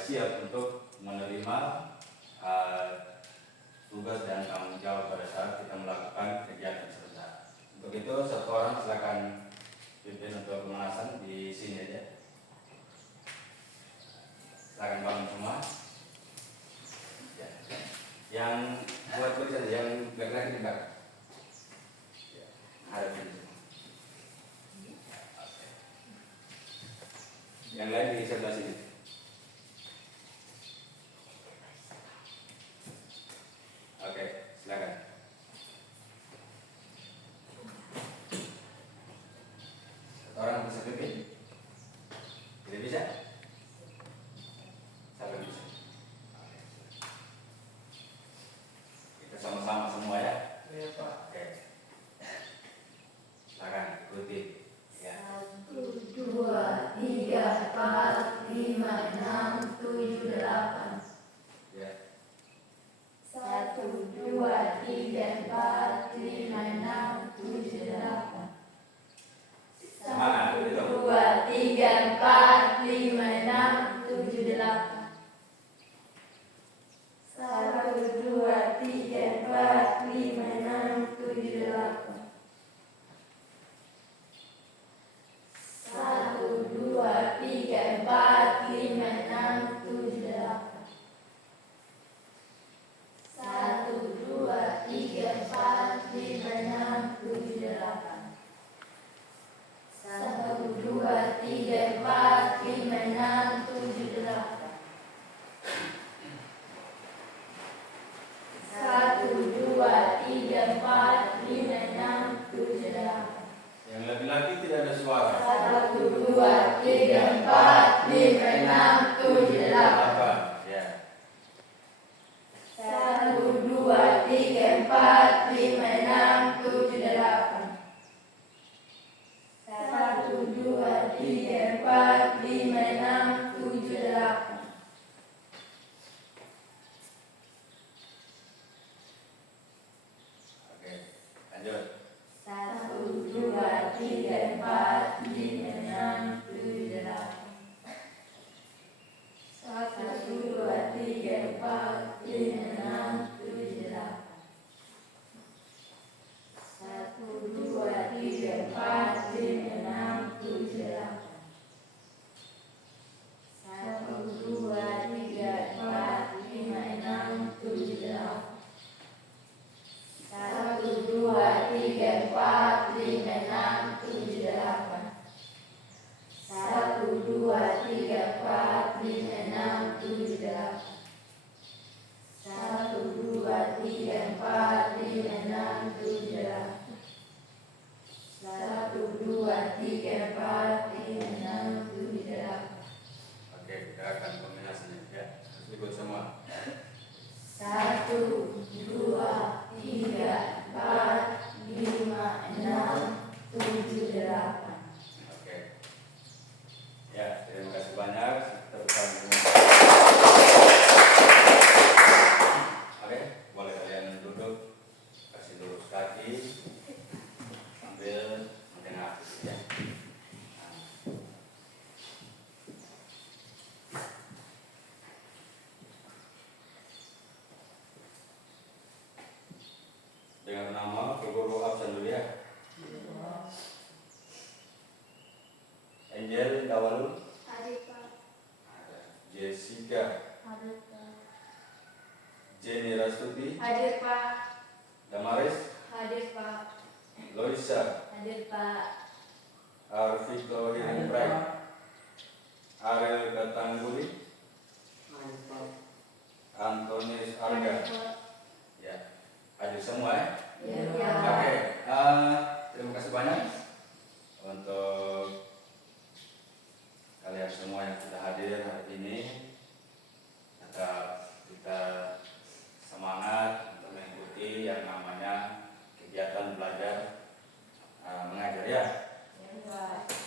siap untuk menerima tugas dan tanggung jawab pada saat kita melakukan kegiatan sebentar. Untuk itu satu orang silakan pimpin untuk pemanasan di sini aja. Silakan bangun semua. Ya. Yang buat tulisan yang laki-laki di belakang. Ya. Hadap ini semua. Oke. Yang lain di sebelah sini. Oke, silakan. Satu orang bisa pimpin? Tidak bisa? Siapa yang bisa? Kita sama-sama semua ya? Iya Pak. Oke. Silakan ikuti. Ya. 1, 2, 3, 4, 5, 6, 7, 8. Ya. 1, 2, 3, 4, 5, 6, 7, 8. Semangat, 1, itu. 2, 3, 4, 5, 6, 7, 8. 1, 2, 3, 4, 5, 6, 7, 8. 1, 2, 3, 4, 5, 6, 7, 8. 1, 2, 3, 4, 5, 6, 7, 8. 1, 2, 3, 4, 5, 6, 7, 8. 1, 2, 3, 4, 5, 6, 7, 8. Yang laki-laki tidak ada suara. 1, 2, 3, 4, 5, 6, 7, 8. Apa? Ya. 1, 2, 3, 4, 5, 6, 7, 8. 1, 2, 3, 4, 5, 6, 7, 8. Oke, lanjut. 1, 2, 3, 4, 5, 6, 7, 8. 1, 2, 3, 4, 5, 6, 7, 8. 1, 2, 3, 4, 5, 6, 7, 8. 1, 2, 3, 4, 5, 6, 7, 8. 1, 2, 3, 4, 5, 6, 7, 8. 1, 2, 3, 4, 5, 6, 7, 8. 1, 2, 3, 4, 5, 6, 7, 8. 1, 2, 3, 4, 5, 6, 7, 8. Oke, kita akan kombinasinya ya. Ikut semua. 1, 2, 3, 4, 5, 6, 7, 8. Oke. Ya, terima kasih banyak. Tepuk tangan semua. Oke, boleh kalian duduk. Kasih lurus kaki. Sambil mendengar ya. Dengan nama Ibu Guru absen dulu ya. Angel Dawalun, Hadir Pak. Jessica, Hadir Pak. Jenny Rastuti, Hadir Pak. Damaris, Hadir Pak. Loisa, Hadir Pak. Arvito Hiringprai, Ariel Katangguli, Antonis Arga. Ya, hadir semua ya. Ya. Oke, terima kasih banyak untuk kalian semua yang sudah hadir hari ini. Tetap kita semangat untuk mengikuti yang namanya kegiatan belajar mengajar ya.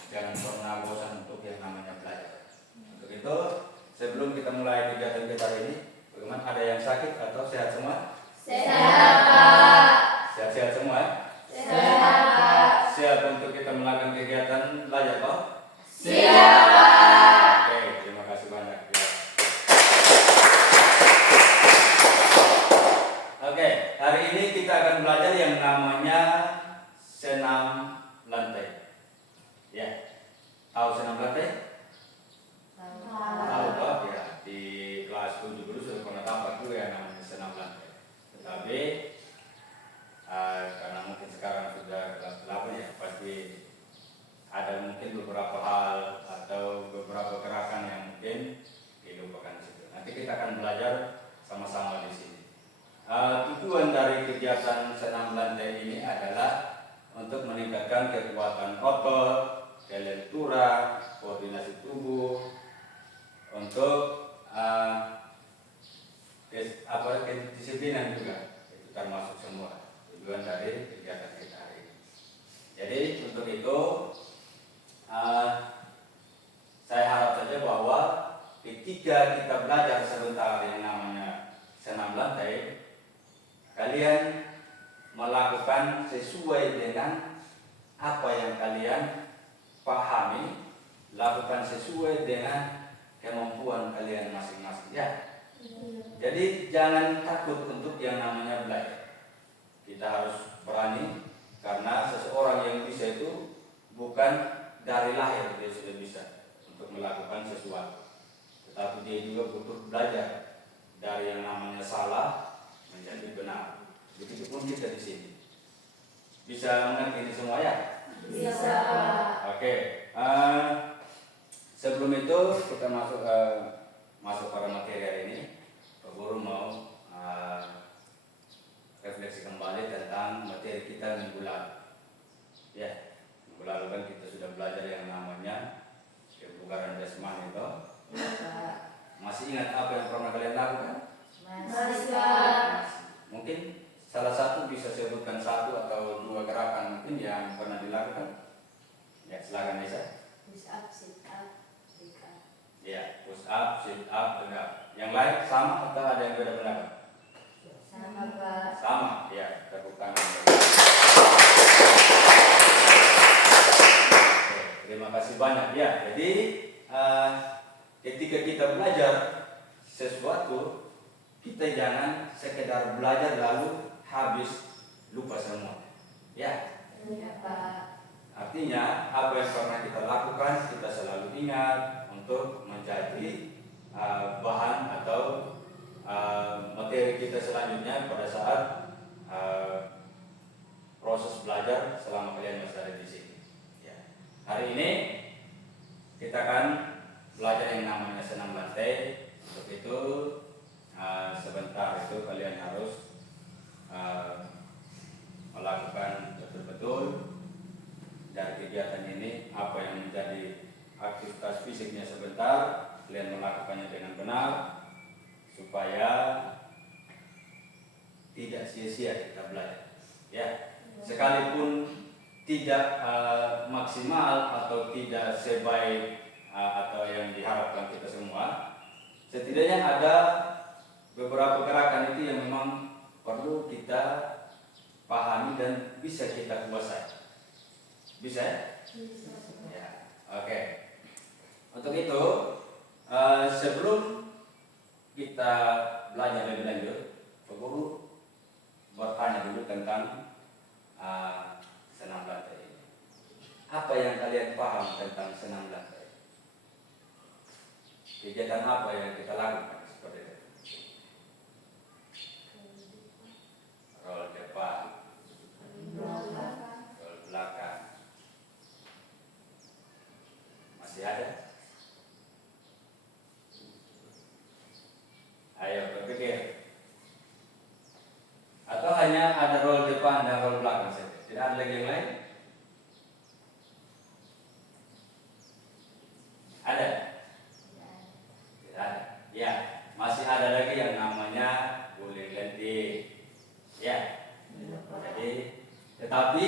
Jangan pernah bosan untuk yang namanya belajar. Untuk itu, sebelum kita mulai kegiatan kita hari ini, bagaimana, ada yang sakit atau sehat semua? Sehat Pak. Sehat-sehat semua ya? Sehat Pak. Siap untuk kita melakukan kegiatan belajar Pak? Siap Pak. Oke, terima kasih banyak ya. kita akan belajar sama-sama di sini. Tujuan dari kegiatan senam lantai ini adalah untuk meningkatkan kekuatan otot, kelenturan, koordinasi tubuh, untuk kedisiplinan juga. Itu termasuk semua tujuan dari kegiatan kita hari ini. Jadi untuk itu saya harap saja bahwa ketika kita belajar sebentar yang namanya senam lantai, kalian melakukan sesuai dengan apa yang kalian pahami, lakukan sesuai dengan kemampuan kalian masing-masing ya. Jadi jangan takut untuk yang namanya belajar. Kita harus berani, karena seseorang yang bisa itu bukan dari lahir dia sudah bisa untuk melakukan sesuatu, tetapi dia juga butuh belajar dari yang namanya salah menjadi benar. Begitupun kita di sini. Bisa mengerti ini semua ya? Bisa. Oke. Sebelum itu kita masuk pada materi hari ini. Pak Guru mau refleksi kembali tentang materi kita minggu lalu. Ya, minggu lalu kan kita sudah belajar yang namanya kebugaran jasmani itu. Masih ingat apa yang pernah kalian lakukan? Masih. Mungkin salah satu bisa sebutkan satu atau dua gerakan mungkin yang pernah dilakukan. Ya, silakan Nisa. Push up, sit up, tegak. Ya, push up, sit up, tegak. Yang lain sama atau ada yang beda pendapat? Sama Pak. Sama, ya, tepuk tangan. Oke, terima kasih banyak ya. Jadi ketika kita belajar sesuatu, kita jangan sekedar belajar lalu habis lupa semua. Ya. Iya Pak. Artinya apa yang pernah kita lakukan kita selalu ingat untuk menjadi bahan atau materi kita selanjutnya pada saat proses belajar selama kalian masih ada di sini. Ya. Hari ini kita akan belajar yang namanya senam lantai. Untuk itu sebentar itu kalian harus melakukan betul-betul dari kegiatan ini apa yang menjadi aktivitas fisiknya sebentar, kalian melakukannya dengan benar supaya tidak sia-sia kita belajar. Ya, sekalipun tidak maksimal atau tidak sebaik atau yang diharapkan kita semua, setidaknya ada beberapa gerakan itu yang memang perlu kita pahami dan bisa kita kuasai. Bisa ya? Bisa. Ya, oke. Untuk itu, sebelum kita belajar lebih lanjut, Pak Guru bertanya dulu tentang senam lantai ini. Apa yang kalian paham tentang senam lantai? Kegiatan apa yang kita lakukan seperti itu? Roll depan, roll belakang. Masih ada? Ayo berpikir. Atau hanya ada roll depan dan roll belakang saja? Tidak ada lagi yang lain? Ada? Tidak ada. Ya, masih ada lagi yang namanya guling lentik. Ya. Jadi, tetapi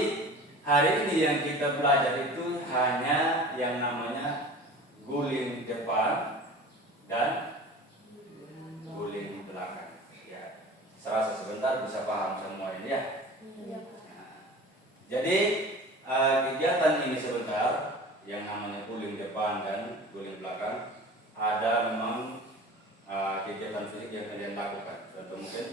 hari ini yang kita belajar itu hanya yang namanya guling depan dan guling belakang. Ya, serasa sebentar bisa paham semua ini ya. Nah, jadi kegiatan ini sebentar yang namanya guling depan dan guling belakang ada memang kegiatan fisik yang kalian lakukan. Contoh mungkin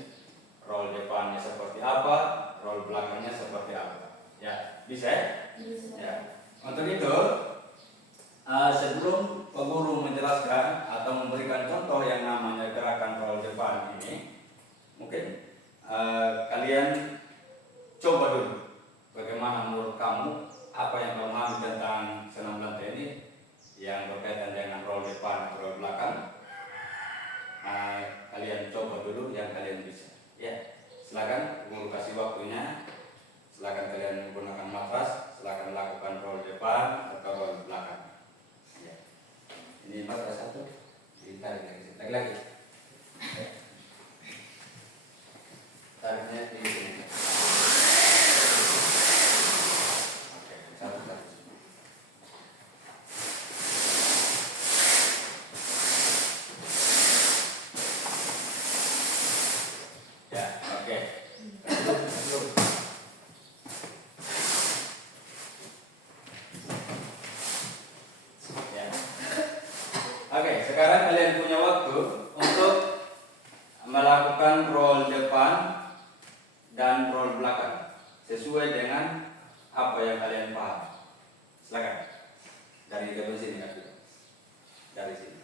roll depannya seperti apa, roll belakangnya seperti apa. Ya, bisa ya? Bisa. Ya. Untuk itu, sebelum Pak Guru menjelaskan atau memberikan contoh yang namanya gerakan roll depan ini, mungkin kalian coba dulu bagaimana menurut kamu, apa yang kamu pahami tentang senam lantai ini yang berkaitan dengan roll depan atau roll belakang. Ini 4 ada 1. Ditarik lagi. Tariknya di sini. Oke, satu. Ya, oke. Ya. Oke, sekarang kalian punya waktu untuk melakukan roll depan dan roll belakang sesuai dengan apa yang kalian paham. Silakan. Dari sini kan? Dari sini.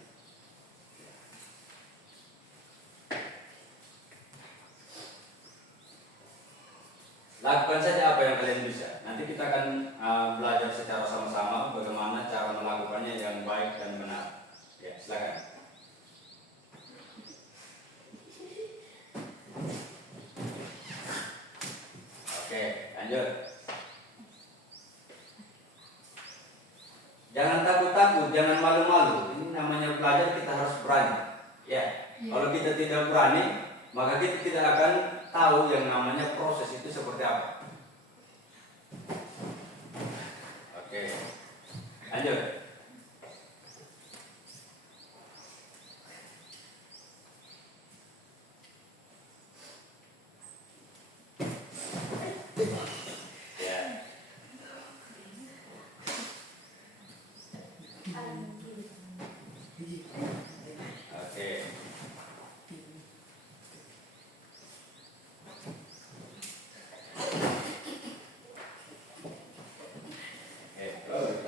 Lakukan saja apa yang kalian bisa. Nanti kita akan belajar secara sama-sama bagaimana cara melakukannya yang baik dan benar. Ya, silakan. Oke, lanjut. Jangan takut-takut, jangan malu-malu. Ini namanya belajar, kita harus berani. Ya, kalau kita tidak berani, maka kita tidak akan tahu yang namanya proses itu seperti apa. Oke, lanjut. Ya. Oke.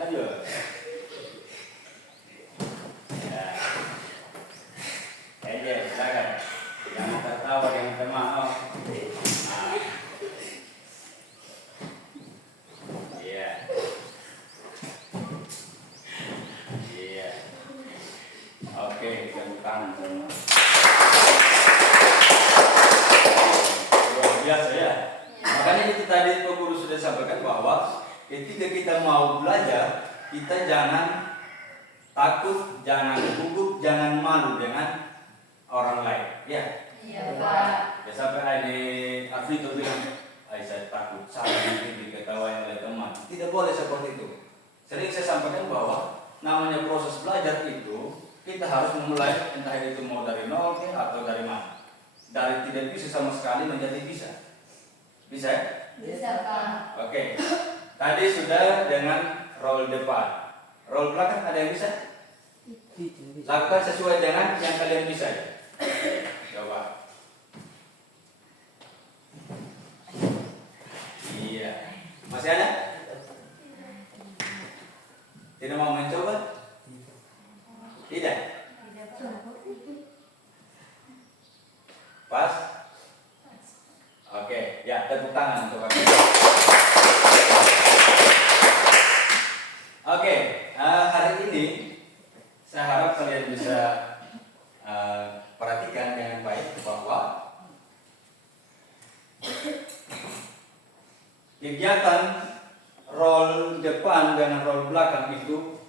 Lanjut. Ya. Aja, silakan. Jangan tertawa, jangan termaaf. Nah. Iya. Iya. Oke, tepuk tangan semua. Luar biasa ya. Makanya itu tadi Pak Guru sudah sampaikan bahwa ketika kita mau belajar, kita jangan takut, jangan gugup, jangan malu dengan orang lain. Ya. Iya, Pak. Ya sampai ada Afrito bilang, saya takut, saya nanti diketawain oleh teman. Tidak boleh seperti itu. Sering saya sampaikan bahwa namanya proses belajar itu kita harus memulai entah itu mau dari nol atau dari mana. Dari tidak bisa sama sekali menjadi bisa. Bisa ya? Bisa, Pak. Oke. Tadi sudah dengan roll depan. Roll belakang ada yang bisa? Lakukan sesuai dengan yang kalian bisa ya. Coba. Iya. Masih ada? Tidak mau mencoba? Tidak. Pas? Oke, ya tepuk tangan untuk aku. Oke, hari ini saya harap kalian bisa perhatikan dengan baik bahwa kegiatan roll depan dan roll belakang itu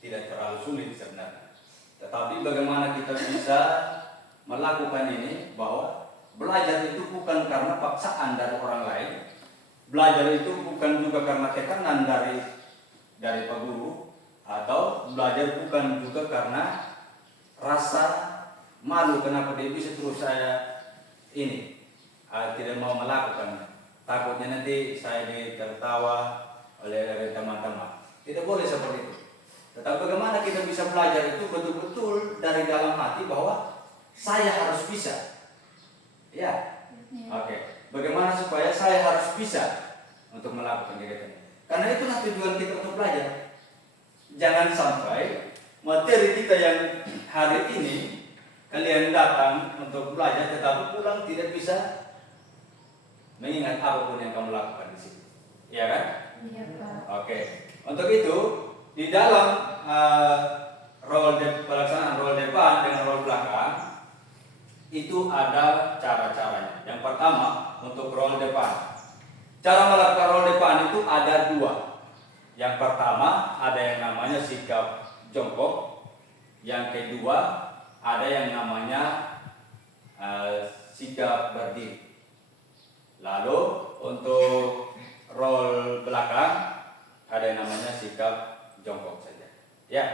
tidak terlalu sulit sebenarnya. Tetapi bagaimana kita bisa melakukan ini, bahwa belajar itu bukan karena paksaan dari orang lain, belajar itu bukan juga karena tekanan dari Pak Guru, atau belajar bukan juga karena rasa malu kenapa dia bisa terus saya ini tidak mau melakukan, takutnya nanti saya ditertawa oleh teman-teman. Tidak boleh seperti itu. Tetapi bagaimana kita bisa belajar itu betul-betul dari dalam hati bahwa saya harus bisa. Ya. Oke. Bagaimana supaya saya harus bisa untuk melakukan kegiatan. Karena itulah tujuan kita untuk belajar. Jangan sampai materi kita yang hari ini kalian datang untuk belajar tetapi pulang tidak bisa mengingat apapun yang kamu lakukan di sini. Iya kan? Iya, Pak. Oke. Untuk itu di dalam pelaksanaan roll depan dengan roll belakang itu ada cara-caranya. Yang pertama untuk roll depan. Cara melakukan roll depan itu ada dua. Yang pertama ada yang namanya sikap jongkok. Yang kedua ada yang namanya sikap berdiri. Lalu untuk roll belakang ada yang namanya sikap jongkok saja. Ya.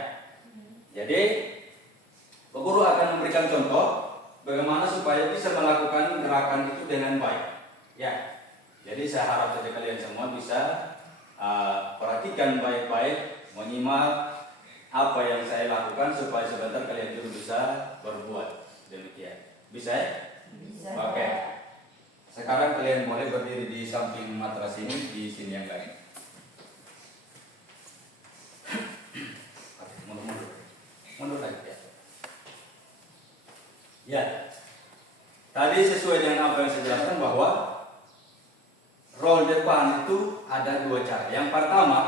Jadi peguru akan memberikan contoh bagaimana supaya bisa melakukan gerakan itu dengan baik. Ya. Jadi saya harap saja kalian semua bisa perhatikan baik-baik, menyimak apa yang saya lakukan supaya sebentar kalian juga bisa berbuat demikian. Bisa ya? Bisa. Oke. Sekarang kalian boleh berdiri di samping matras ini, di sini yang lain. Mundur lagi ya. Ya. Tadi sesuai dengan apa yang saya jelaskan bahwa roll depan itu ada dua cara. Yang pertama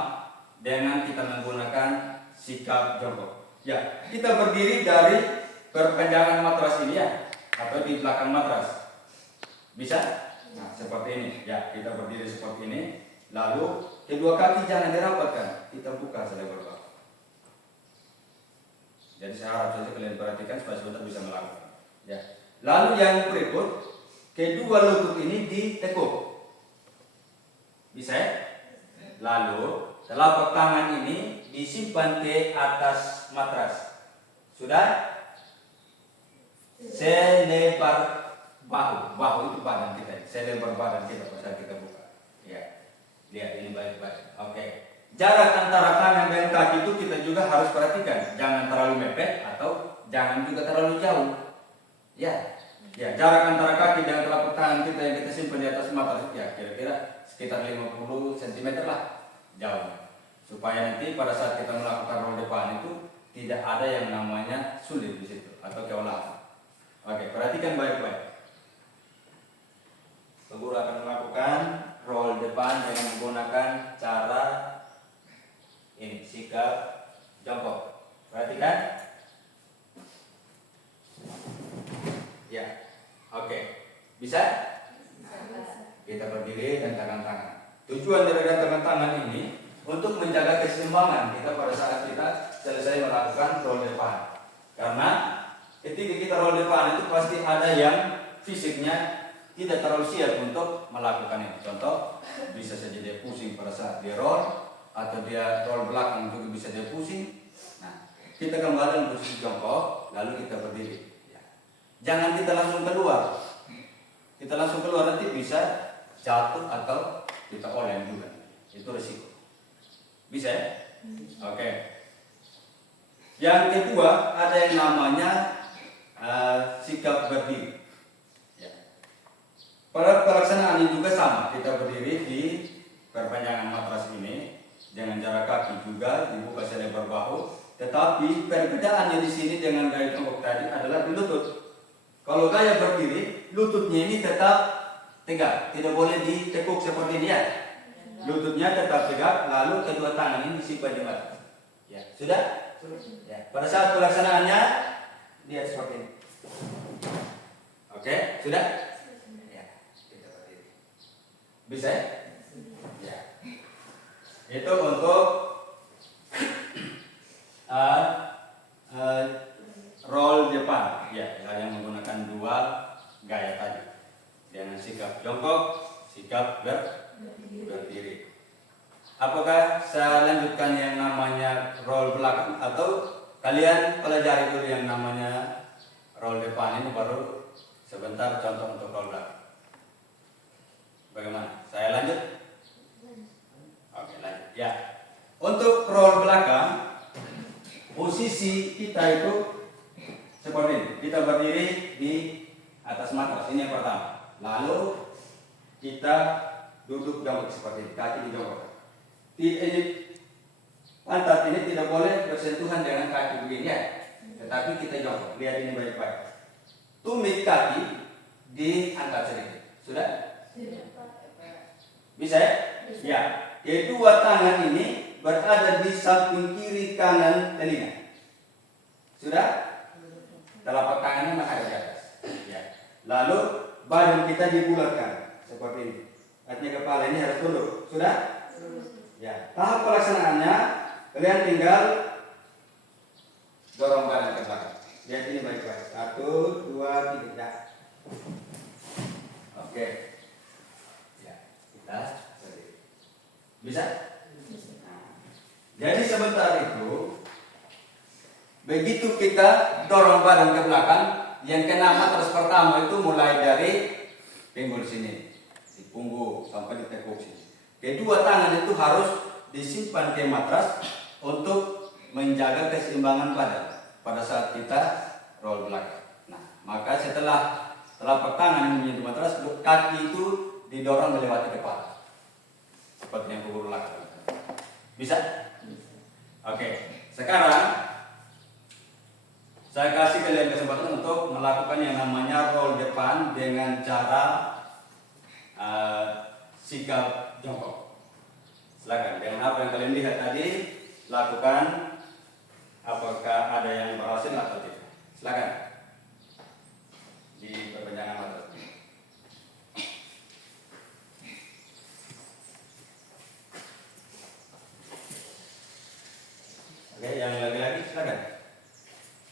dengan kita menggunakan sikap jongkok. Ya, kita berdiri dari perpanjangan matras ini ya, atau di belakang matras. Bisa? Nah, seperti ini. Ya, kita berdiri seperti ini. Lalu kedua kaki jangan dirapatkan, kita buka selebar bahu. Jadi saya harap saja kalian perhatikan supaya sebentar bisa melakukan. Ya. Lalu yang berikut, kedua lutut ini ditekuk. Bisa ya? Lalu telapak tangan ini disimpan ke atas matras. Sudah? Selebar bahu. Bahu itu badan kita. Selebar badan kita pada kita buka. Ya. Lihat ini baik-baik. Oke. Jarak antara tangan dan kaki itu kita juga harus perhatikan. Jangan terlalu mepet atau jangan juga terlalu jauh. Ya. Ya, jarak antara kaki dan telapak tangan kita yang kita simpan di atas matras ya kira-kira sekitar 50 cm lah jauhnya. Supaya nanti pada saat kita melakukan roll depan itu tidak ada yang namanya sulit di situ atau keolahan. Oke, perhatikan baik-baik. Peguru akan melakukan roll depan dengan menggunakan cara ini, sikap jongkok. Perhatikan. Ya, oke. Bisa? Kita berdiri dan tangan-tangan. Tujuan dari tangan-tangan ini untuk menjaga keseimbangan kita pada saat kita selesai melakukan roll depan. Karena ketika kita roll depan itu pasti ada yang fisiknya tidak terlalu siap untuk melakukan itu. Contoh, bisa saja dia pusing pada saat dia roll, atau dia roll belakang juga bisa dia pusing. Nah, kita kembali dalam posisi jongkok, lalu kita berdiri. Ya. Jangan kita langsung keluar. Kita langsung keluar nanti bisa jatuh atau kita oleng juga. Itu risiko. Bisa ya? Oke. Yang kedua ada yang namanya sikap berdiri. Ya. Pada pelaksanaan ini juga sama. Kita berdiri di perpanjangan matras ini dengan jarak kaki juga dibuka selebar bahu. Tetapi perbedaannya di sini dengan gaya jongkok tadi adalah di lutut. Kalau gaya berdiri, lututnya ini tetap tegak, tidak boleh ditekuk seperti ini ya. Lututnya tetap tegak, lalu kedua tangan ini disimpan di mata. Ya, sudah? Ya. Pada saat pelaksanaannya lihat seperti ini. Oke, sudah? Ya, kita berdiri. Bisa ya? Ya. Itu untuk roll depan. Ya, kalian menggunakan dua gaya tadi. Dengan sikap jongkok, sikap berdiri. Apakah saya lanjutkan yang namanya roll belakang atau kalian pelajari dulu yang namanya roll depan ini baru sebentar contoh untuk roll belakang. Bagaimana? Saya lanjut? Oke, lanjut. Ya. Untuk roll belakang, posisi kita itu seperti ini. Kita berdiri di atas matras. Ini yang pertama. Lalu kita duduk jongkok seperti ini. Kaki dijongkok. Ini pantat ini tidak boleh bersentuhan dengan kaki begini ya. Tetapi kita jongkok. Lihat ini baik-baik. Tumit kaki diangkat sedikit. Sudah? Bisa ya? Ya. Kedua tangan ini berada di samping kiri kanan telinga. Sudah? Telapak tangannya menghadap di atas. Ya. Lalu badan kita dibulatkan seperti ini. Artinya kepala ini harus tunduk. Sudah? Ya, tahap pelaksanaannya kalian tinggal dorong badan ke belakang. Lihat ini baik-baik. 1, 2, 3. Ya. Oke. Ya, kita berdiri. Bisa? Jadi sebentar itu, begitu kita dorong badan ke belakang, yang kena matras pertama itu mulai dari pinggul sini, di punggung sampai di tekuk sini. Kedua tangan itu harus disimpan ke matras untuk menjaga keseimbangan badan pada saat kita roll belakang. Nah, maka setelah telapak tangan menyentuh matras, kaki itu didorong melewati kepala, seperti yang punggung belakang. Bisa? Oke. Sekarang saya kasih kalian kesempatan untuk melakukan yang namanya roll depan dengan cara sikap jongkok. Silakan, dengan apa yang kalian lihat tadi, lakukan. Apakah ada yang berhasil atau tidak? Silakan. Di perpanjangan mata. Oke, yang lagi-lagi silakan.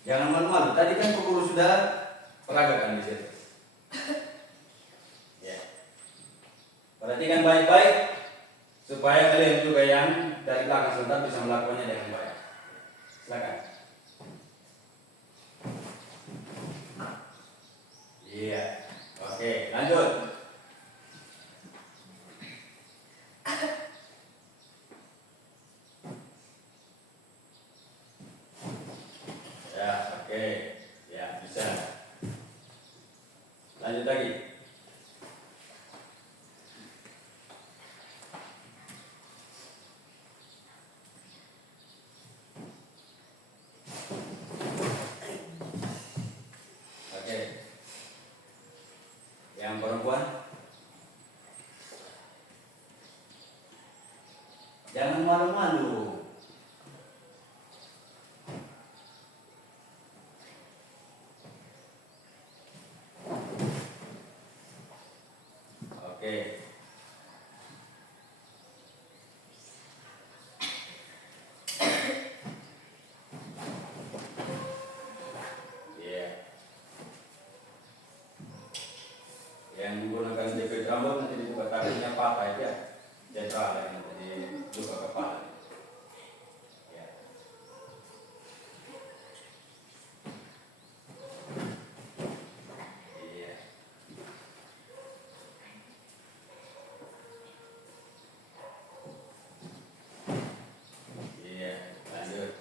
Jangan malu-malu. Tadi kan peguru sudah peragakan di situ. Ya. Perhatikan baik-baik supaya kalian juga yang dari belakang sebentar bisa melakukannya dengan baik. Silakan. Iya. Oke, lanjut. Ya, oke. Ya, bisa. Lanjut lagi. Oke. Yang perempuan, jangan malu-malu. Oke. Iya. Yang menggunakan jepit rambut nanti dibuka kakinya patah ya. Jenderal yang jadi luka kepala. Ya. Iya. Iya, lanjut.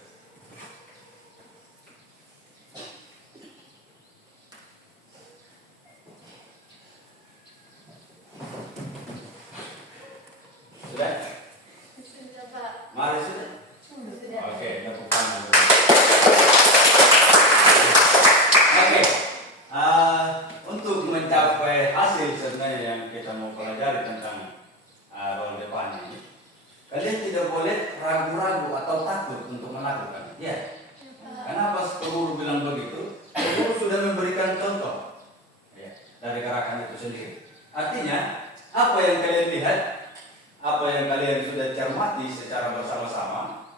Sudah? Sudah, Pak. Mari sudah. Sudah. Oke, tepuk tangan. Oke. Untuk mencapai hasil sebenarnya yang kita mau pelajari tentang roll depan ini, kalian tidak boleh ragu-ragu atau takut untuk melakukan. Ya. Kenapa guru bilang begitu? Guru sudah memberikan contoh ya, dari gerakan itu sendiri. Artinya, apa yang kalian lihat, apa yang kalian sudah cermati secara bersama-sama,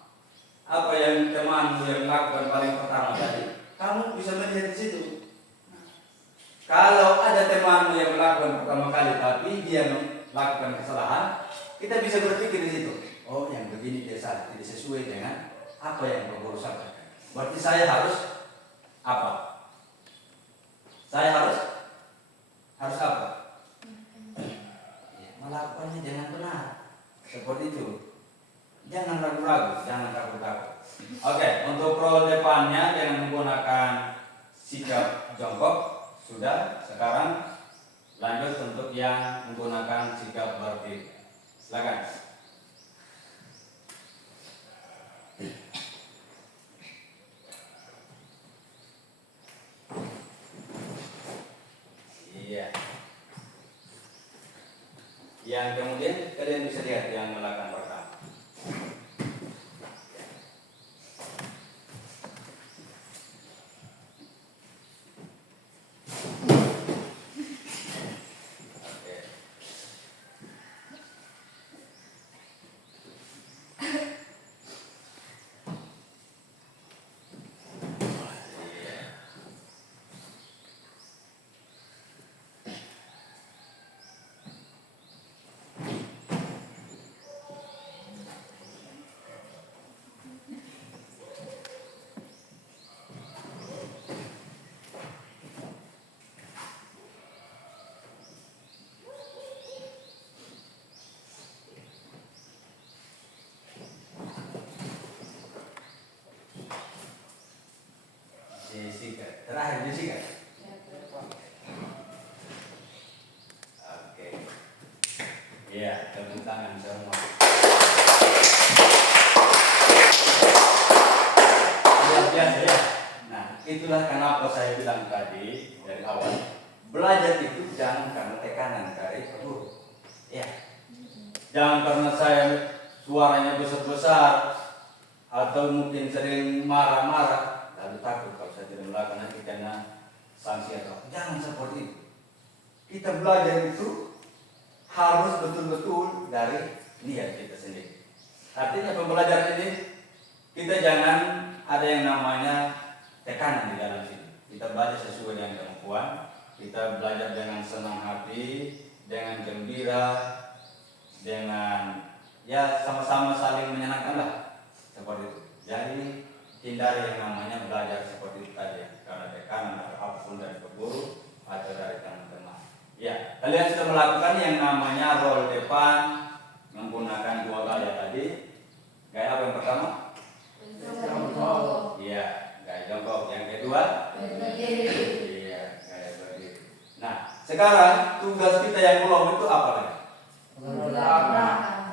apa yang temanmu yang lakukan paling pertama tadi, kamu bisa melihat di situ. Kalau ada temanmu yang melakukan pertama kali tapi dia melakukan kesalahan, kita bisa berpikir di situ. Oh, yang begini dia salah, tidak sesuai dengan apa yang guru sampaikan. Berarti saya harus apa? Saya harus apa? Ya, melakukannya dengan benar. Seperti itu. Jangan ragu-ragu, jangan takut-takut. Oke, untuk roll depannya dengan menggunakan sikap jongkok sudah. Sekarang lanjut untuk yang menggunakan sikap berdiri. Silakan. Iya. Yang kemudian kalian bisa lihat yang melakukan pertama. Oke. Jessica. Terakhir Jessica. Oke. Iya, tepuk tangan semua. Luar biasa ya. Nah, itulah kenapa saya bilang tadi dari awal, belajar itu jangan karena tekanan dari guru. Ya. Jangan karena saya suaranya besar-besar atau mungkin sering marah-marah lalu takut kalau saya tidak melakukan nanti kena sanksi atau apa. Jangan seperti itu. Kita belajar itu harus betul-betul dari niat kita sendiri. Artinya pembelajaran ini kita jangan ada yang namanya tekanan di dalam sini. Kita belajar sesuai dengan kemampuan, kita belajar dengan senang hati, dengan gembira, dengan ya sama-sama saling menyenangkan lah, seperti itu. Jadi hindari yang namanya belajar seperti itu tadi, karena tekanan atau apapun dari guru atau dari teman-teman. Ya, kalian sudah melakukan yang namanya roll depan menggunakan dua gaya tadi. Gaya apa yang pertama? Jongkok. Iya, gaya jongkok. Yang kedua? Berdiri. Iya, gaya berdiri. Nah, sekarang tugas kita yang belum itu apa lagi?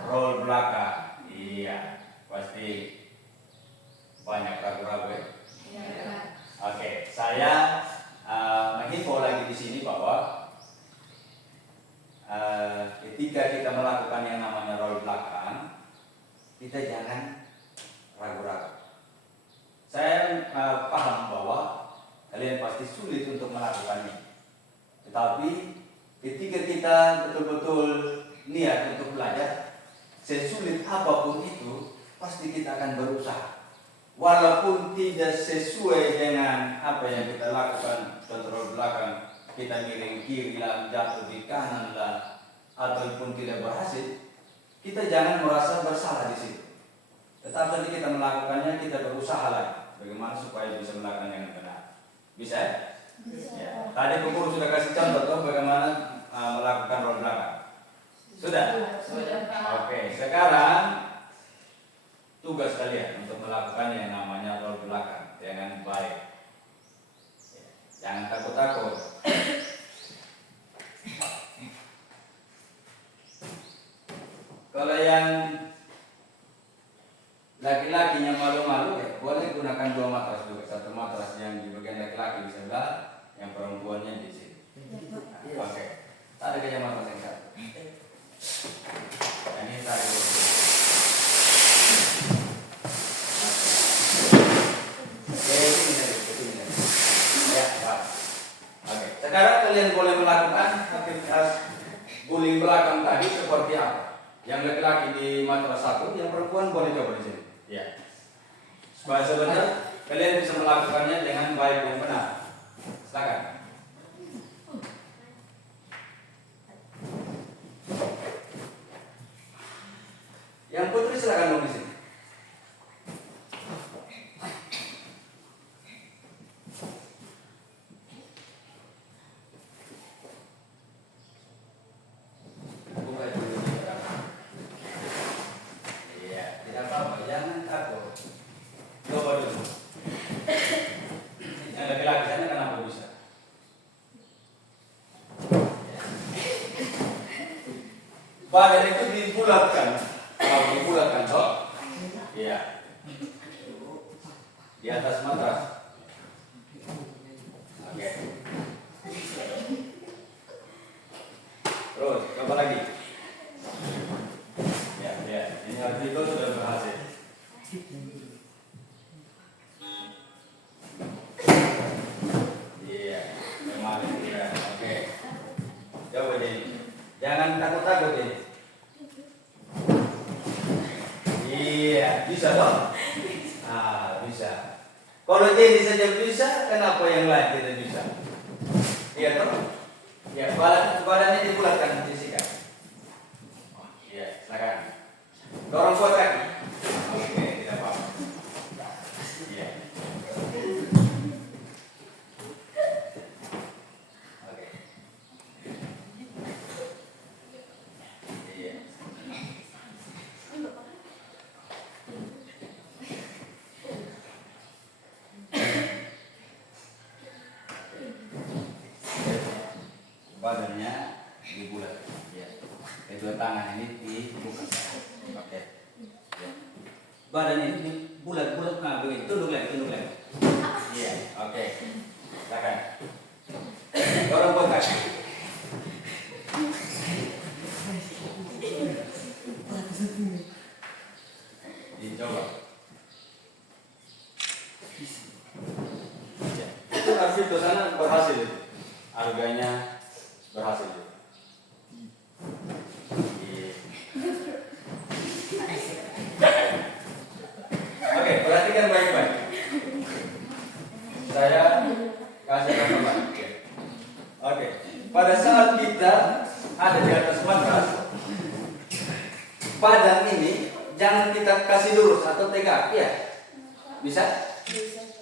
Roll belakang. Iya, pasti banyak ragu-ragu ya. Oke, saya menginfo lagi di sini bahwa ketika kita melakukan yang namanya roll belakang, kita jangan ragu-ragu. Saya paham bahwa kalian pasti sulit untuk melakukannya. Tetapi ketika kita betul-betul niat untuk belajar, sesulit apapun itu, pasti kita akan berusaha. Walaupun tidak sesuai dengan apa yang kita lakukan, kontrol belakang, kita miring kiri lah, jatuh di kanan lah, ataupun tidak berhasil, kita jangan merasa bersalah di situ. Tetap saja kita melakukannya, kita berusaha lagi. Bagaimana supaya bisa melakukan dengan benar? Bisa? Ya. Tadi guru sudah kasih contoh bagaimana melakukan roll belakang. Sudah? Oke, sekarang tugas kalian untuk melakukan yang namanya roll belakang dengan baik. Jangan takut-takut. Kalau yang laki-lakinya malu-malu, ya boleh gunakan dua matras juga. Satu matras yang di bagian laki-laki di sebelah, yang perempuannya di sini. Oke, ada kayaknya matras yang satu. Ini tadi. Oke, ini. Ya, Pak. Oke, sekarang kalian boleh melakukan aktivitas guling belakang tadi seperti apa? Yang laki-laki di matras satu, yang perempuan boleh coba di sini. Ya. Supaya sebenarnya kalian bisa melakukannya dengan baik dan benar. Silakan. Yang putri silakan dong di sini. Buka dulu. Iya, tidak apa-apa, jangan takut. Coba dulu. Yang laki-laki sana kenapa bisa? Badan itu dibulatkan. Kalau dibulatkan, toh? Iya. Di atas matras. Oke. Terus, coba lagi. Ya, ya. Ini artikel sudah berhasil. Iya, kemarin ya. Oke. Coba jadi. Jangan takut-takut ini. Iya, bisa toh? Ah, bisa. Kalau ini saja bisa, kenapa yang lain tidak bisa? Iya toh? Ya, badannya dibulatkan, Jessica. Iya, silakan. Dorong kuat kaki. Oke, tidak apa-apa. Iya. Oke. Iya. badannya dibulat. Ya. Kedua tangan ini dibuka. Oke. Ya. Badan ini bulat-bulat begini. Tunduk lagi. Iya, oke. Silakan. Dorong buat kaki. Dicoba. Ya. Itu hasil ke sana berhasil. Harganya berhasil. Oke, perhatikan baik-baik. Saya kasih gambaran. Oke, pada saat kita ada di atas matras, badan ini jangan kita kasih lurus atau tegak, ya? Bisa?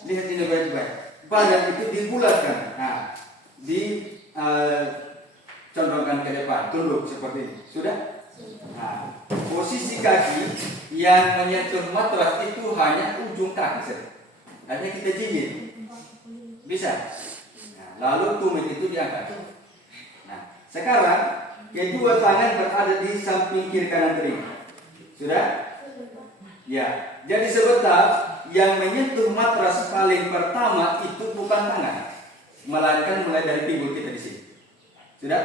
Lihat ini baik-baik. Badan itu dibulatkan. Nah, condongkan ke depan, tunduk seperti ini. Sudah? Nah, posisi kaki yang menyentuh matras itu hanya ujung kaki saja. Hanya kita jinjit. Bisa? Nah, lalu tumit itu diangkat. Nah, sekarang kedua tangan berada di samping kiri kanan telinga. Sudah? Ya. Jadi sebentar yang menyentuh matras paling pertama itu bukan tangan, melainkan mulai dari pinggul kita di sini. Sudah?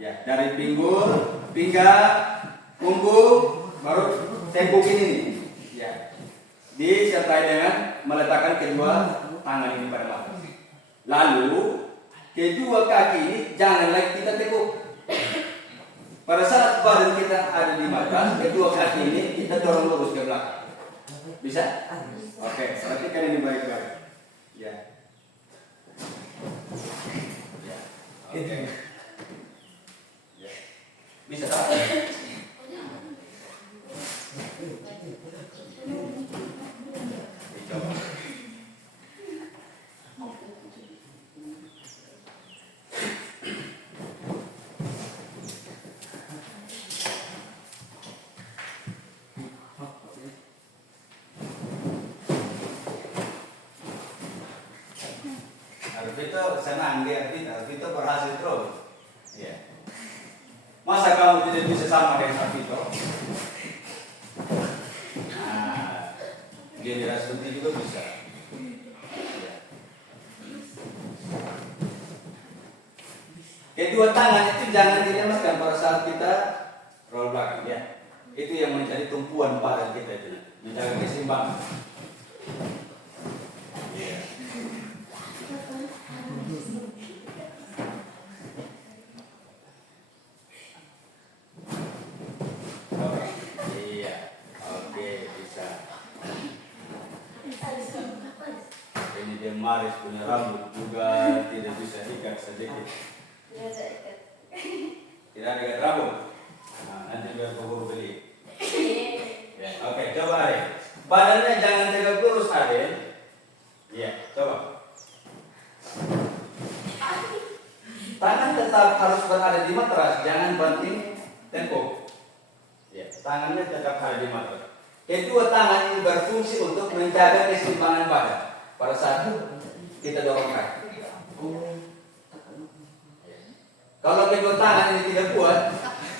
Ya, dari pinggul, pinggang, punggung, baru tengkuk ini nih. Ya. Disertai dengan meletakkan kedua tangan ini pada matras. Lalu kedua kaki ini jangan lagi kita tekuk. Pada saat badan kita ada di matras, kedua kaki ini kita dorong lurus ke belakang. Bisa? Oke, perhatikan ini baik-baik. Ya. Ya. Oke. Ya. Bisa tak? Dicoba. Arvito senang dia, Arvito berhasil terus. Ya. Masa kamu tidak bisa sama dengan Arvito? Nah, Generasi Suti juga bisa. Ya. Kedua tangan itu jangan dilemaskan pada saat kita roll belakang, ya. Itu yang menjadi tumpuan badan kita itu, menjaga keseimbangan. Ya. Maris punya rambut juga tidak bisa ikat sedikit. Tidak ada ikat rambut. Nah, nanti biar keburu beli. Ya, oke, coba Ari. Badannya jangan tegak lurus Ari. Ya, coba. Tangan tetap harus berada di matras, jangan banting tengkuk. Ya, tangannya tetap ada di matras. Kedua tangan ini berfungsi untuk menjaga keseimbangan badan. Pada saat kita dorong kaki. Kalau kedua tangan ini tidak kuat,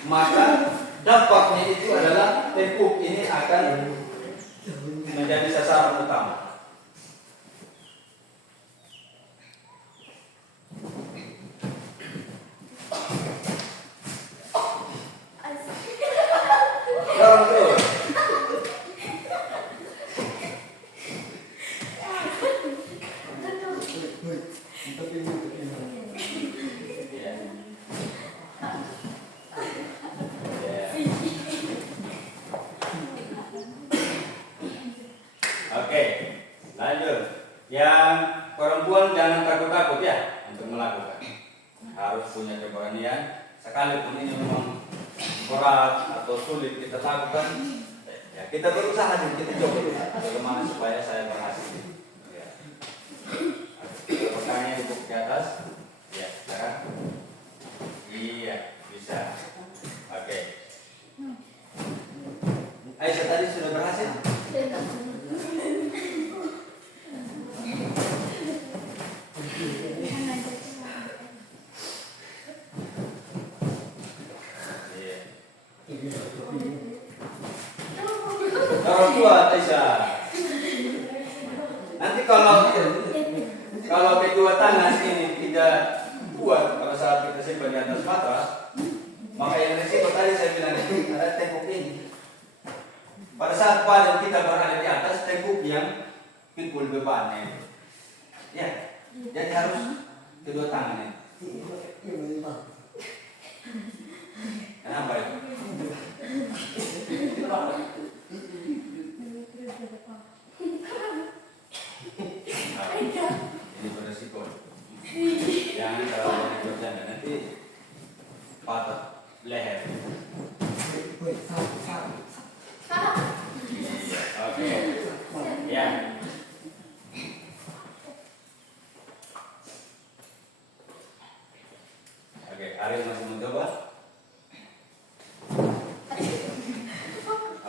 maka dampaknya itu adalah tengkuk ini akan menjadi sasaran utama. Dorong terus. Oke, lanjut. Yang perempuan jangan takut-takut ya untuk melakukan. Harus punya keberanian. Sekalipun ini memang berat atau sulit kita lakukan, ya kita berusaha dan kita coba dulu. Bagaimana supaya saya berhasil. Ya. Pegangnya duduk di atas. Ya, sekarang. Iya, bisa. Oke. Aisyah tadi sudah berhasil? kalau kedua tangan ini tidak kuat pada saat kita simpan di atas matras, maka yang resiko tadi saya bilang itu ada tembok ini. Pada saat badan kita berada di atas, tembok yang pikul bebannya. Ya, jadi harus kedua tangan ini. Kenapa itu? Ini beresiko. Jangan terlalu bercanda, nanti patah leher. Iya, oke. Ya. Oke, Ariel masih mencoba?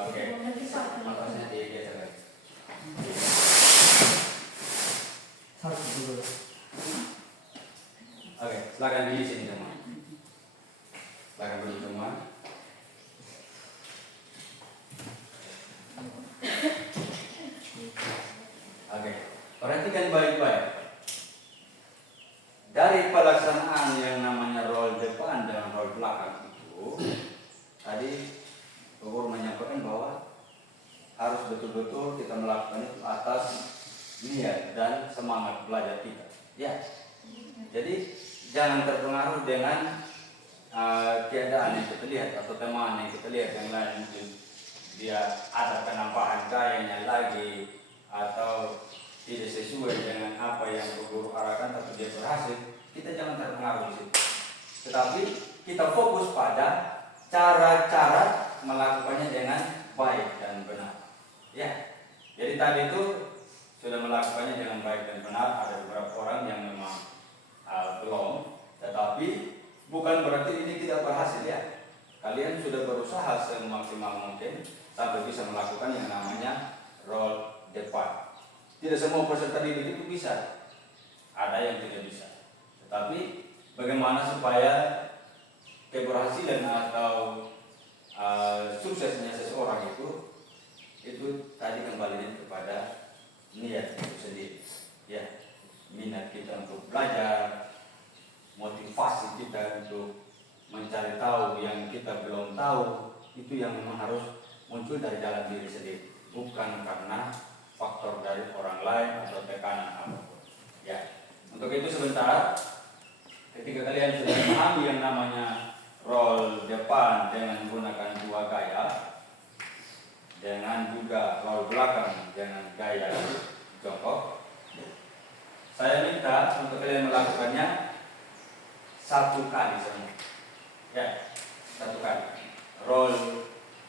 Oke. Matasnya digeser lagi. Oke, silakan di sini semua. Silakan duduk semua. Oke, perhatikan baik-baik. Dari pelaksanaan yang namanya roll depan dan roll belakang itu, tadi Guru menyampaikan bahwa harus betul-betul kita melakukan itu atas niat dan semangat belajar kita. Ya, jadi jangan terpengaruh dengan keadaan yang kita lihat atau teman yang kita lihat yang lain, mungkin dia ada penampakan kayaknya lagi atau tidak sesuai dengan apa yang guru arahkan tapi dia berhasil, kita jangan terpengaruh di situ. Tetapi kita fokus pada cara-cara melakukannya dengan baik dan benar. Ya, jadi tadi itu sudah melakukannya dengan baik dan benar. Ada beberapa orang yang memang belum, tetapi bukan berarti ini tidak berhasil ya. Kalian sudah berusaha semaksimal mungkin sampai bisa melakukan yang namanya roll depan. Tidak semua peserta didik itu bisa, ada yang tidak bisa. Tetapi bagaimana supaya keberhasilan atau suksesnya seseorang itu tadi kembali kepada niat itu sendiri. Ya, minat kita untuk belajar, motivasi kita untuk mencari tahu yang kita belum tahu, itu yang memang harus muncul dari dalam diri sendiri, bukan karena faktor dari orang lain atau tekanan apapun. Ya, untuk itu sebentar, ketika kalian sudah memahami yang namanya roll depan dengan menggunakan dua gaya, dengan juga roll belakang dengan gaya jongkok, saya minta untuk kalian melakukannya satu kali semua. Ya, satu kali. Roll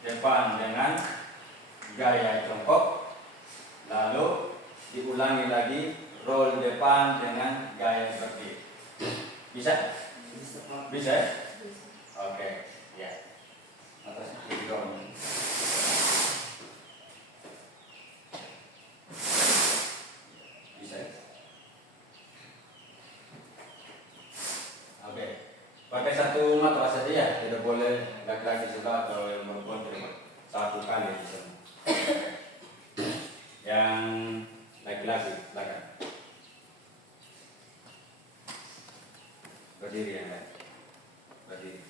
depan dengan gaya jongkok, lalu diulangi lagi roll depan dengan gaya berdiri. Bisa? Bisa? Oke, ya. Atas didorong. Bisa? Oke. Pakai satu matras saja ya, tidak boleh laki-laki sebelah atau yang perempuan terima. Satu kali semua. Yang laki-laki silakan. Berdiri yang lain. Berdiri.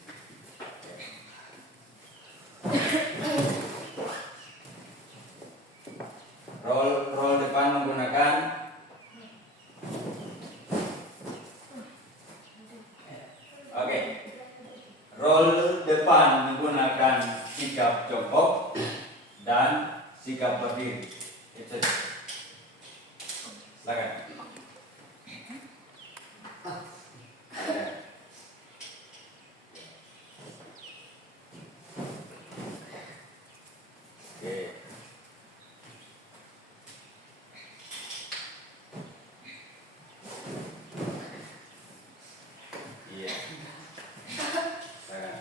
Roll depan menggunakan roll depan menggunakan sikap jongkok dan sikap berdiri. Itu. Silakan. Oke. Iya. Silakan.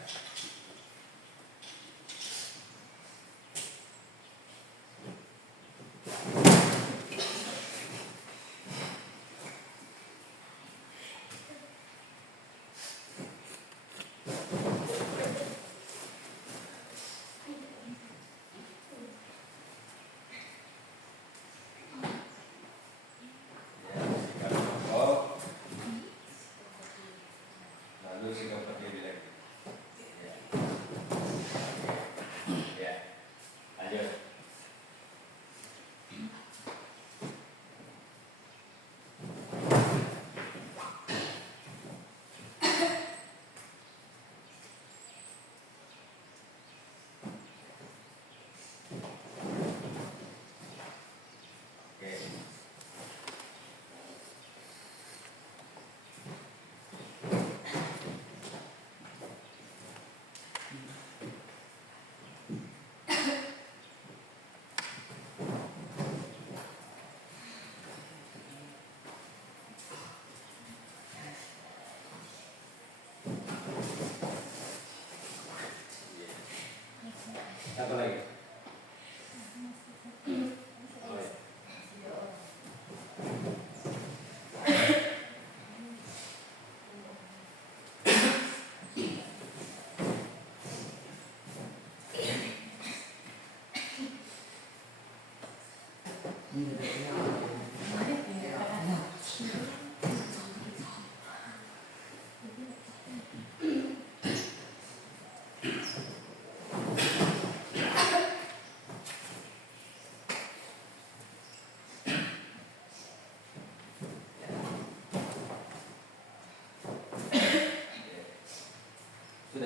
Sudah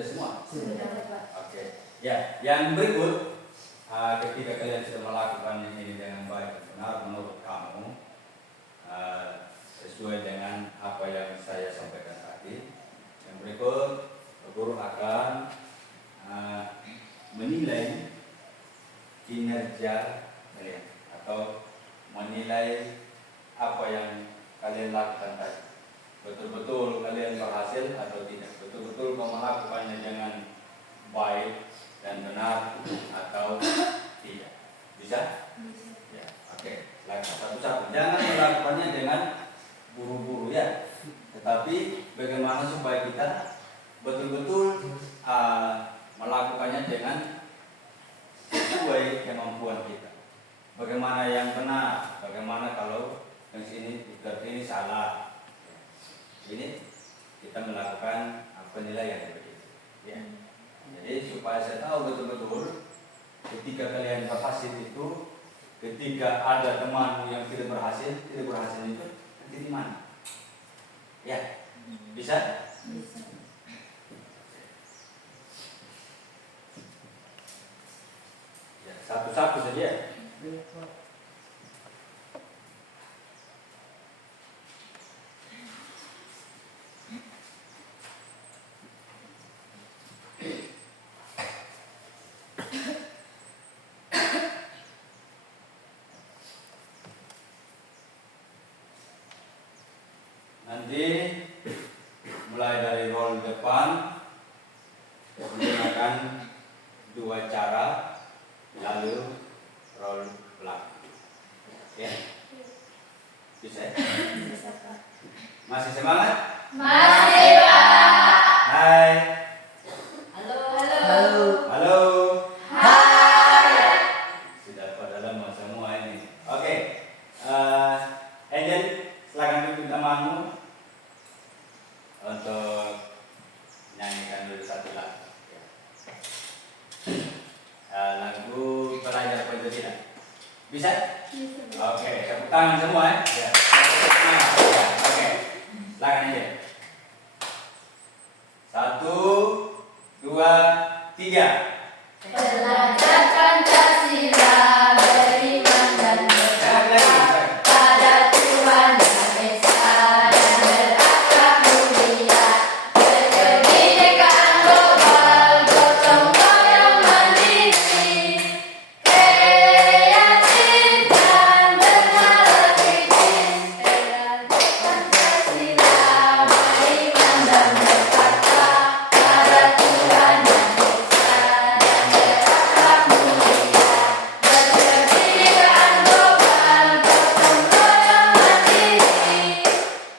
semua? Sudah, Pak. Oke. Ya, yang berikut ketika kalian sudah melakukan ini dengan baik dan benar menurut kamu sesuai dengan apa yang saya sampaikan tadi, yang berikut guru akan menilai kinerja kalian atau menilai apa yang kalian lakukan tadi. Betul-betul kalian berhasil atau tidak, betul-betul melakukannya dengan baik dan benar atau tidak. Bisa? Ya, oke. Satu-satu. Jangan melakukannya dengan buru-buru ya. Tetapi bagaimana supaya kita betul-betul melakukannya dengan sesuai kemampuan kita. Bagaimana yang benar, bagaimana kalau yang sini ini salah. Ini kita melakukan penilaian begitu. Ya. Jadi supaya saya tahu betul-betul ketika kalian berhasil itu, ketika ada teman yang tidak berhasil itu nanti di mana? Ya, bisa? Bisa. Ya, satu-satu saja. Nanti mulai dari roll depan menggunakan dua cara, lalu roll belakang. Ya, bisa? Bisa, Pak. Masih semangat? Masih, Pak. Hai. Halo. Halo. Hai. Sudah pada lama semua ini. Oke. Angel, silakan duduk namamu untuk nyanyikan dulu satu lagu. Lagu Pelajar Pancasila. Bisa? Bisa. Oke, tepuk tangan semua ya. Ya. Ya. Oke. Silakan Angel. 1, 2, 3. Belajar Pancasila, beriman dan bertakwa pada Tuhan Yang Esa dan berakhlak mulia, berkebinekaan global, gotong royong mandiri, kreatif dan bernalar kritis. Belajar Pancasila, beriman dan bertakwa pada Tuhan Yang Esa dan berakhlak mulia, berkebinekaan global, gotong royong mandiri,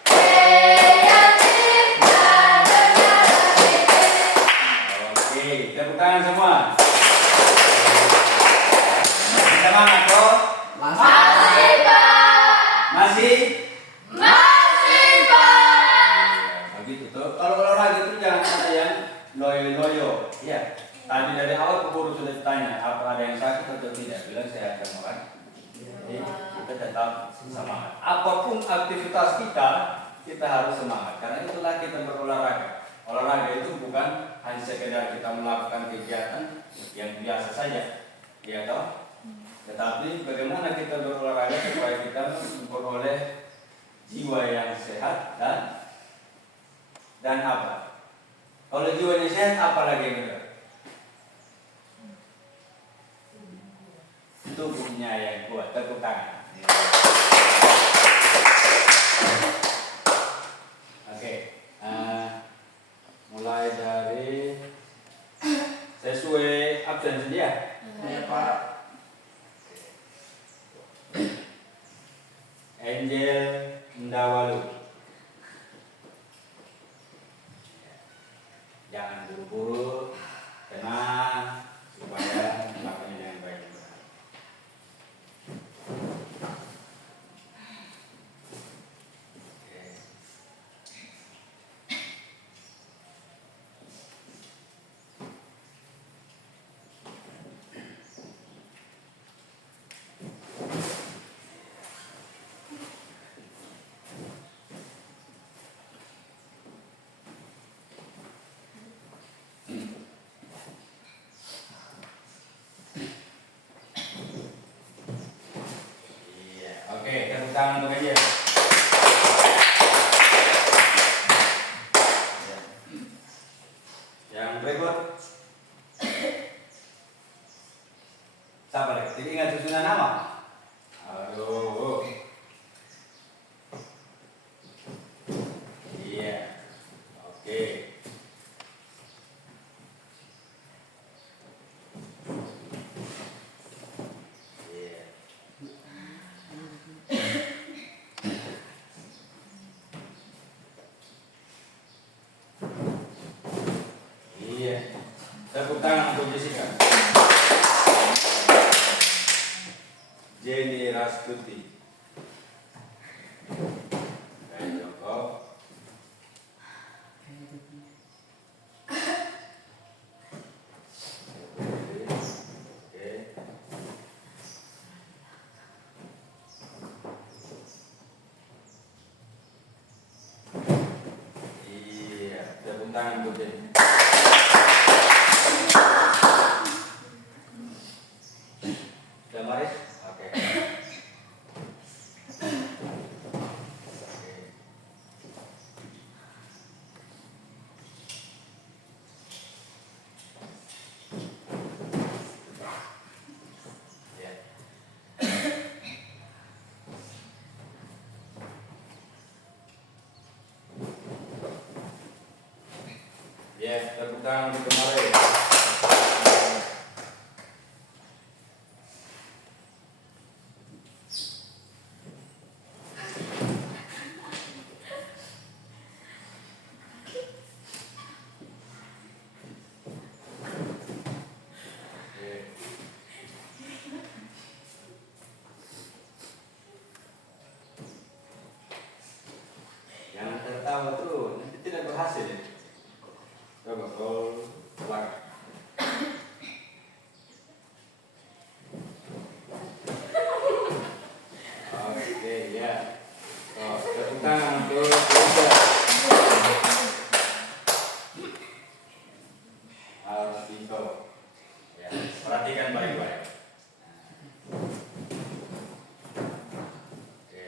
kreatif dan bernalar kritis. Oke, tepuk tangan semua. Masih semangat toh? Masih, Pak. Masih? Masih, Pak. Begitu tuh. Kalau olahraga itu jangan ada yang loyo-loyo. Ya. Tadi dari awal keburu sudah ditanya apa ada yang sakit atau tidak. Bilang sehat semua kan? Jadi kita tetap semangat. Apapun aktivitas kita harus semangat. Karena itulah kita berolahraga. Olahraga itu bukan hanya sekedar kita melakukan kegiatan yang biasa saja, ya toh? Tetapi bagaimana kita berolahraga supaya kita memperoleh jiwa yang sehat dan apa? Kalau jiwanya sehat, apa lagi yang benar? Tubuhnya yang kuat. Tepuk tangan. Oke. Mulai dari sesuai absen saja. Ya, Pak. Angel Ndawalu. Jangan buru-buru, tenang supaya melakukannya dengan baik. tangan untuk aja. Yang berikut. Siapa lagi? Jadi ingat susunan nama? Aduh. Iya. Oke. Iya. Iya. Tepuk tangan untuk Jessica. Jenny Rastuti. Dan Joko. Oke. Iya, tepuk tangan untuk Jenny. Damaris? Oke. Oke. Ya. Ya, tepuk tangan untuk Damaris. Jangan tertawa tuh, nanti tidak berhasil ya. Coba roll belakang. Oke ya. Oh, tepuk tangan untuk Lisa. Alvito. Ya, perhatikan baik-baik. Oke.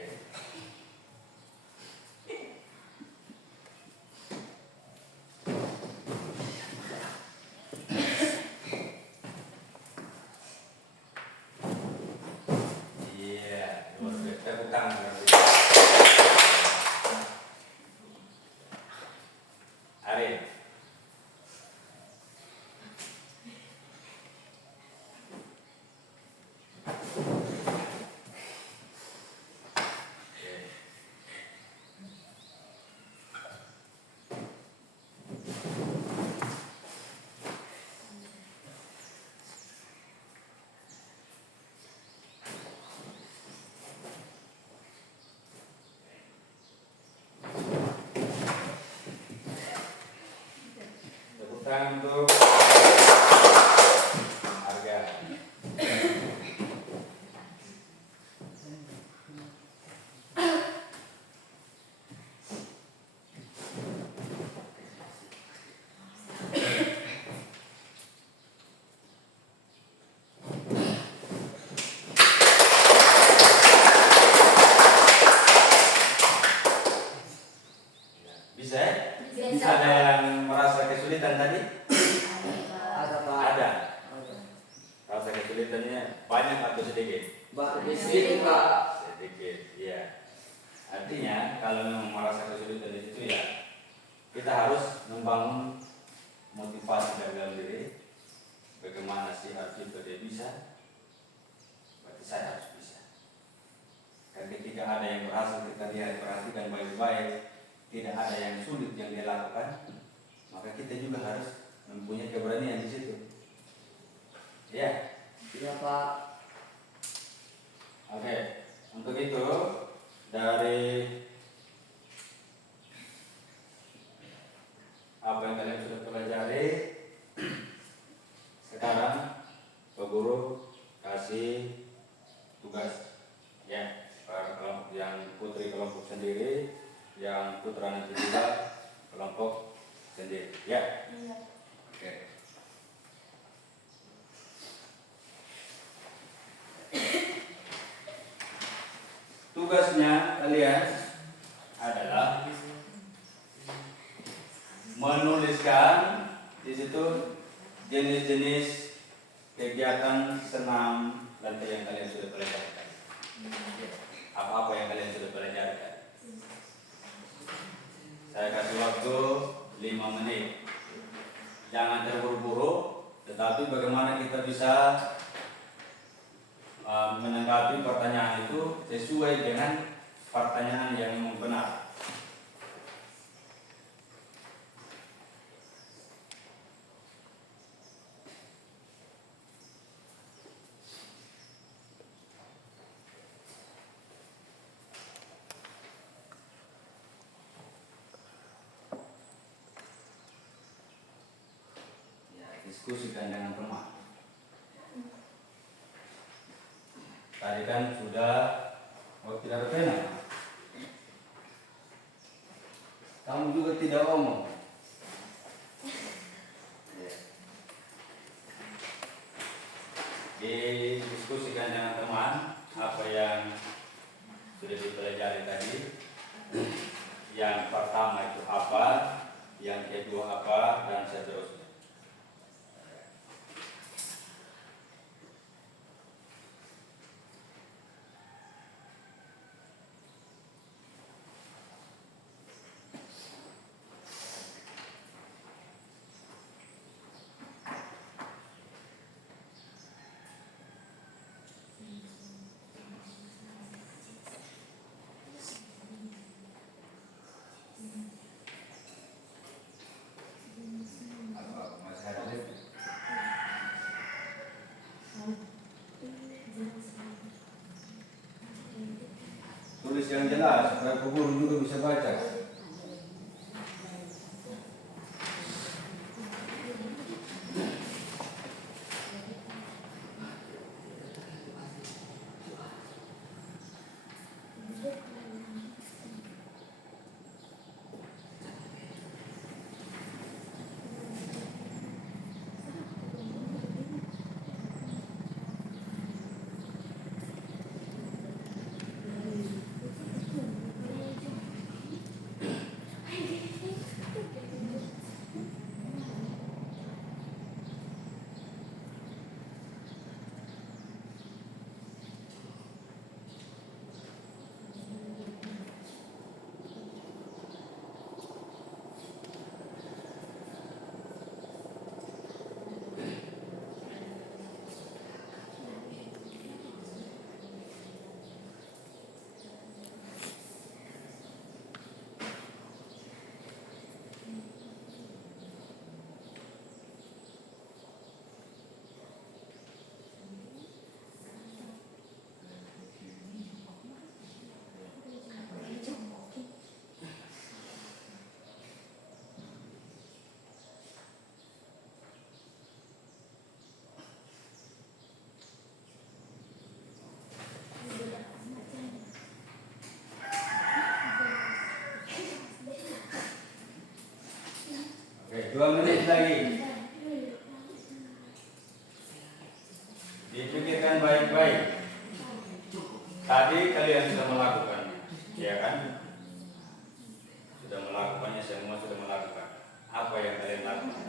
Iya, tepuk tangan berarti. Arin. Oke. Tepuk tangan untuk harga. Bisa ya? Bisa. Ada yang merasa kesulitan tadi? Ada Pak. Ada. Rasa kesulitannya banyak atau sedikit? Sedikit Pak. Sedikit, iya. Artinya kalau memang merasa kesulitan itu ya kita harus membangun motivasi dalam diri. Bagaimana sih Arvito dia bisa? Berarti saya harus bisa. Dan ketika ada yang berhasil kita lihat, perhatikan baik-baik, tidak ada yang sulit yang dia lakukan, maka kita juga harus mempunyai keberanian di situ. Ya. Iya Pak. Oke, untuk itu dari apa yang kalian sudah pelajari, sekarang Pak Guru kasih tugas ya, para kelompok yang putri kelompok sendiri, yang putra nanti juga kelompok sendiri ya. Oke. Tugas tugasnya kalian adalah menuliskan di situ jenis-jenis kegiatan senam lantai yang kalian sudah pelajari. Apa-apa yang kalian sudah pelajari. Saya kasih waktu 5 menit. Jangan terburu-buru, tetapi bagaimana kita bisa menanggapi pertanyaan itu sesuai dengan pertanyaan yang benar. Diskusikan dengan teman. Tadi kan sudah tidak ada pena. Kamu juga tidak omong. Didiskusikan dengan teman apa yang sudah dipelajari tadi. Yang pertama itu apa, yang kedua apa, dan seterusnya. Masih ada lagi? Tulis yang jelas supaya guru juga bisa baca. Oke, 2 menit lagi. Dipikirkan baik-baik. Tadi kalian sudah melakukannya, ya kan? Sudah melakukannya, semua sudah melakukan. Apa yang kalian lakukan?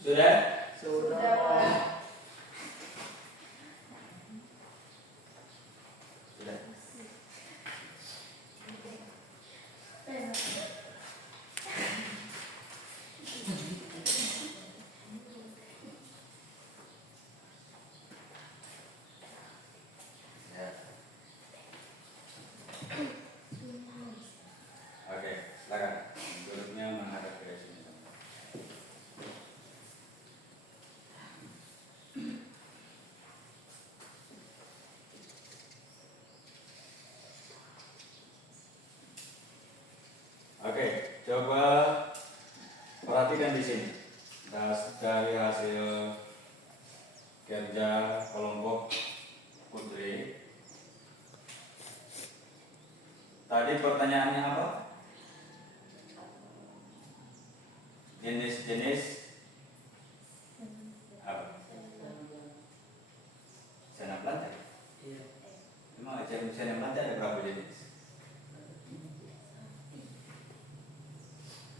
Sudah? Sudah. Sudah. Ya. Oke, silakan. Duduknya menghadap ke sini. kelompok putri. Tadi pertanyaannya apa? Jenis-jenis apa? Senam lantai. Memang senam lantai ada berapa jenis?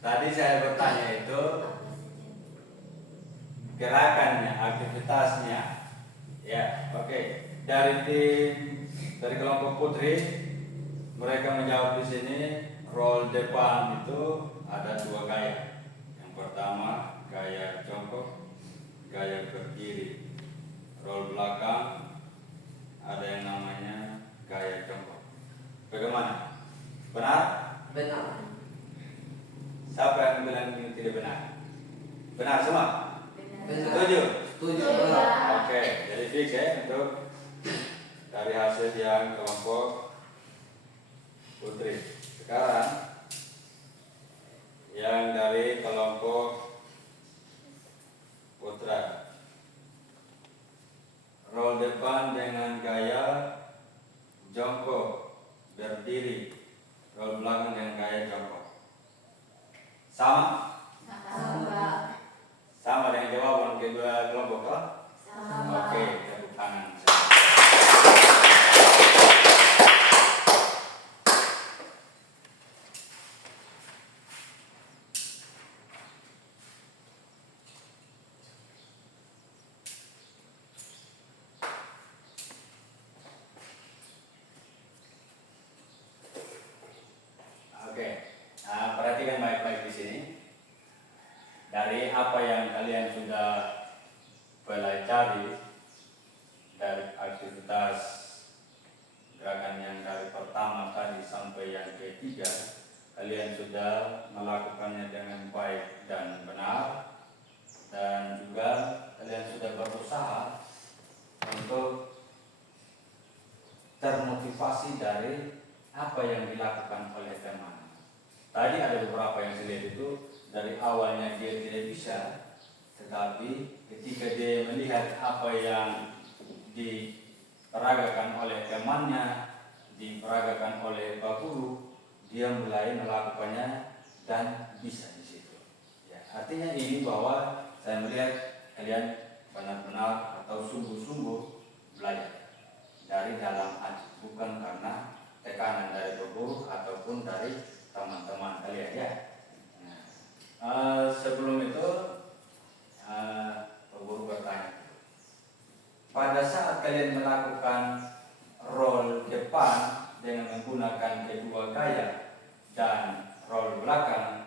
Tadi saya bertanya itu gerakannya, aktivitasnya. Ya, oke. Dari kelompok putri, mereka menjawab di sini roll depan itu ada 2 gaya. Yang pertama gaya jongkok, gaya berdiri. Roll belakang ada yang namanya gaya jongkok. Bagaimana? Benar? Benar. Siapa yang bilang ini tidak benar? Benar semua? Benar. Setuju? Setuju. Oke, jadi fix ya untuk dari hasil yang kelompok putri. Sekarang yang dari kelompok putra. Roll depan dengan gaya jongkok berdiri. Roll belakang dengan gaya jongkok. Sama? Sama dengan jawaban kedua kelompok kan? Oke, tepuk tangan. Oke, perhatikan baik-baik di sini. Dari apa yang kalian sudah pelajari dari aktivitas gerakan yang dari pertama tadi sampai yang ketiga, kalian sudah melakukannya dengan baik dan benar, dan juga kalian sudah berusaha untuk termotivasi dari apa yang dilakukan oleh teman. Tadi ada beberapa yang saya lihat itu dari awalnya dia tidak bisa, tetapi ketika dia melihat apa yang diperagakan oleh temannya, diperagakan oleh Pak Guru, dia mulai melakukannya dan bisa di situ. Ya, artinya ini bahwa saya melihat kalian benar-benar atau sungguh-sungguh belajar dari dalam hati, bukan karena tekanan dari Pak Guru ataupun dari teman-teman kalian ya. Sebelum itu Pak Guru bertanya, pada saat kalian melakukan roll depan dengan menggunakan kedua gaya dan roll belakang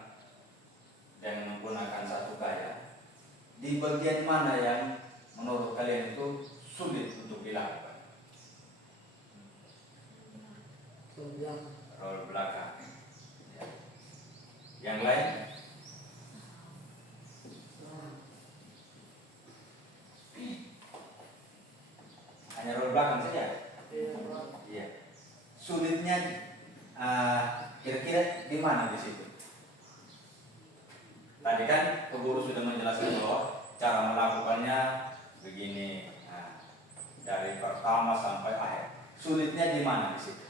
dengan menggunakan 1 gaya, di bagian mana yang menurut kalian itu sulit untuk dilakukan? Roll belakang. Yang lain? Hanya roll belakang saja? Iya. Sulitnya kira-kira di mana di situ? Tadi kan peguru sudah menjelaskan bahwa cara melakukannya begini, dari pertama sampai akhir. Sulitnya di mana di situ?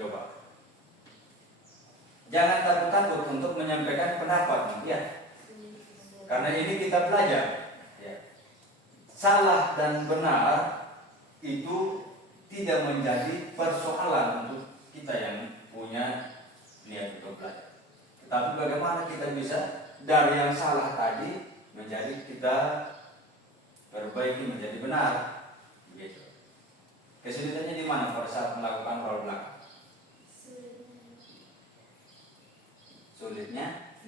Coba. Jangan takut-takut untuk menyampaikan pendapat, ya. Karena ini kita belajar. Ya. Salah dan benar itu tidak menjadi persoalan untuk kita yang punya niat untuk belajar. Tetapi bagaimana kita bisa dari yang salah tadi menjadi kita perbaiki menjadi benar. Begitu. Kesulitannya di mana pada saat melakukan roll belakang? Sulitnya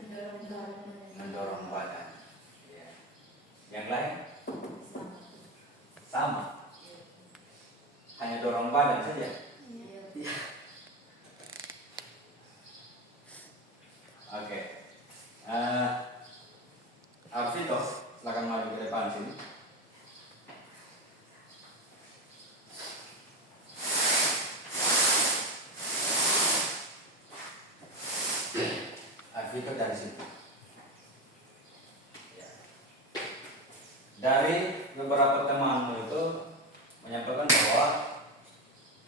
mendorong badan. Ya. Yang lain? Sama. Hanya dorong badan saja. Oke. Arvito, silakan maju ke depan sini. Arvito dari situ. Ya. Dari tadi beberapa temanmu itu menyampaikan bahwa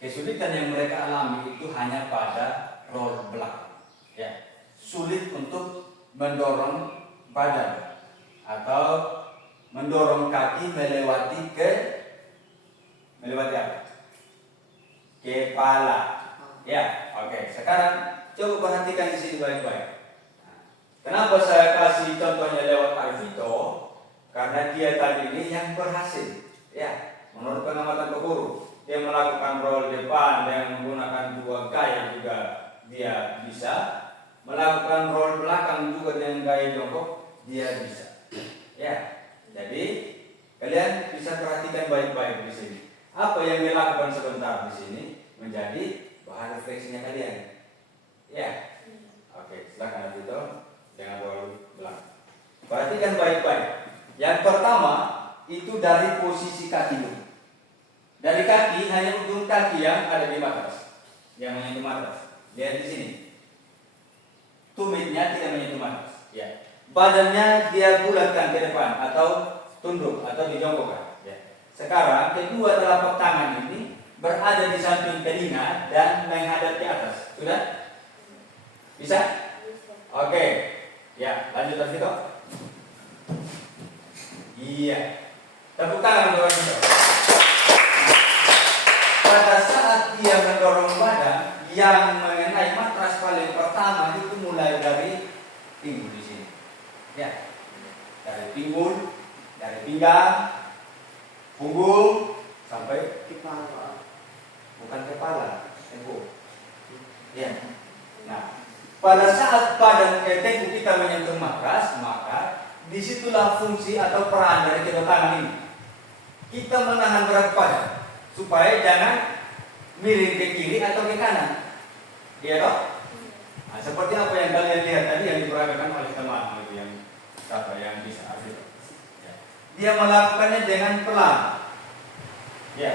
kesulitan yang mereka alami itu hanya pada roll belakang. Ya, sulit untuk mendorong badan atau mendorong kaki melewati apa? Kepala. Ya, oke. Sekarang coba perhatikan di sini baik-baik. Kenapa saya kasih contohnya lewat Arvito? Karena dia tadi ini yang berhasil. Ya, menurut pengamatan Pak Guru, dia melakukan roll depan dengan menggunakan 2 gaya juga dia bisa. Melakukan roll belakang juga dengan gaya jongkok dia bisa. Ya, jadi kalian bisa perhatikan baik-baik di sini. Apa yang dilakukan sebentar di sini menjadi bahan refleksinya kalian. Ya, oke. Silakan Arvito dengan roll belakang. Perhatikan baik-baik. Yang pertama itu dari posisi kaki dulu. Dari kaki hanya ujung kaki yang ada di matras, yang menyentuh matras. Lihat di sini. Tumitnya tidak menyentuh matras. Ya. Badannya dia bulatkan ke depan atau tunduk atau dijongkokkan. Ya. Sekarang kedua telapak tangan ini berada di samping telinga dan menghadap ke atas. Sudah? Bisa? Oke. Ya, lanjut Arvito. Iya. Tepuk tangan untuk Arvito. Pada saat dia mendorong badan yang mengenai matras paling pertama itu mulai dari pinggul di sini. Ya. Dari pinggul, dari pinggang, punggung sampai Kepala. bukan kepala, tengkuk. Ya. Nah, pada saat badan tengkuk kita menyentuh matras, maka disitulah fungsi atau peran dari kedua tangan ini. Kita menahan berat badan supaya jangan miring ke kiri atau ke kanan. Iya toh? Nah, seperti apa yang kalian lihat tadi yang diperagakan oleh teman itu yang bisa Arvito. Ya. Dia melakukannya dengan pelan. Ya.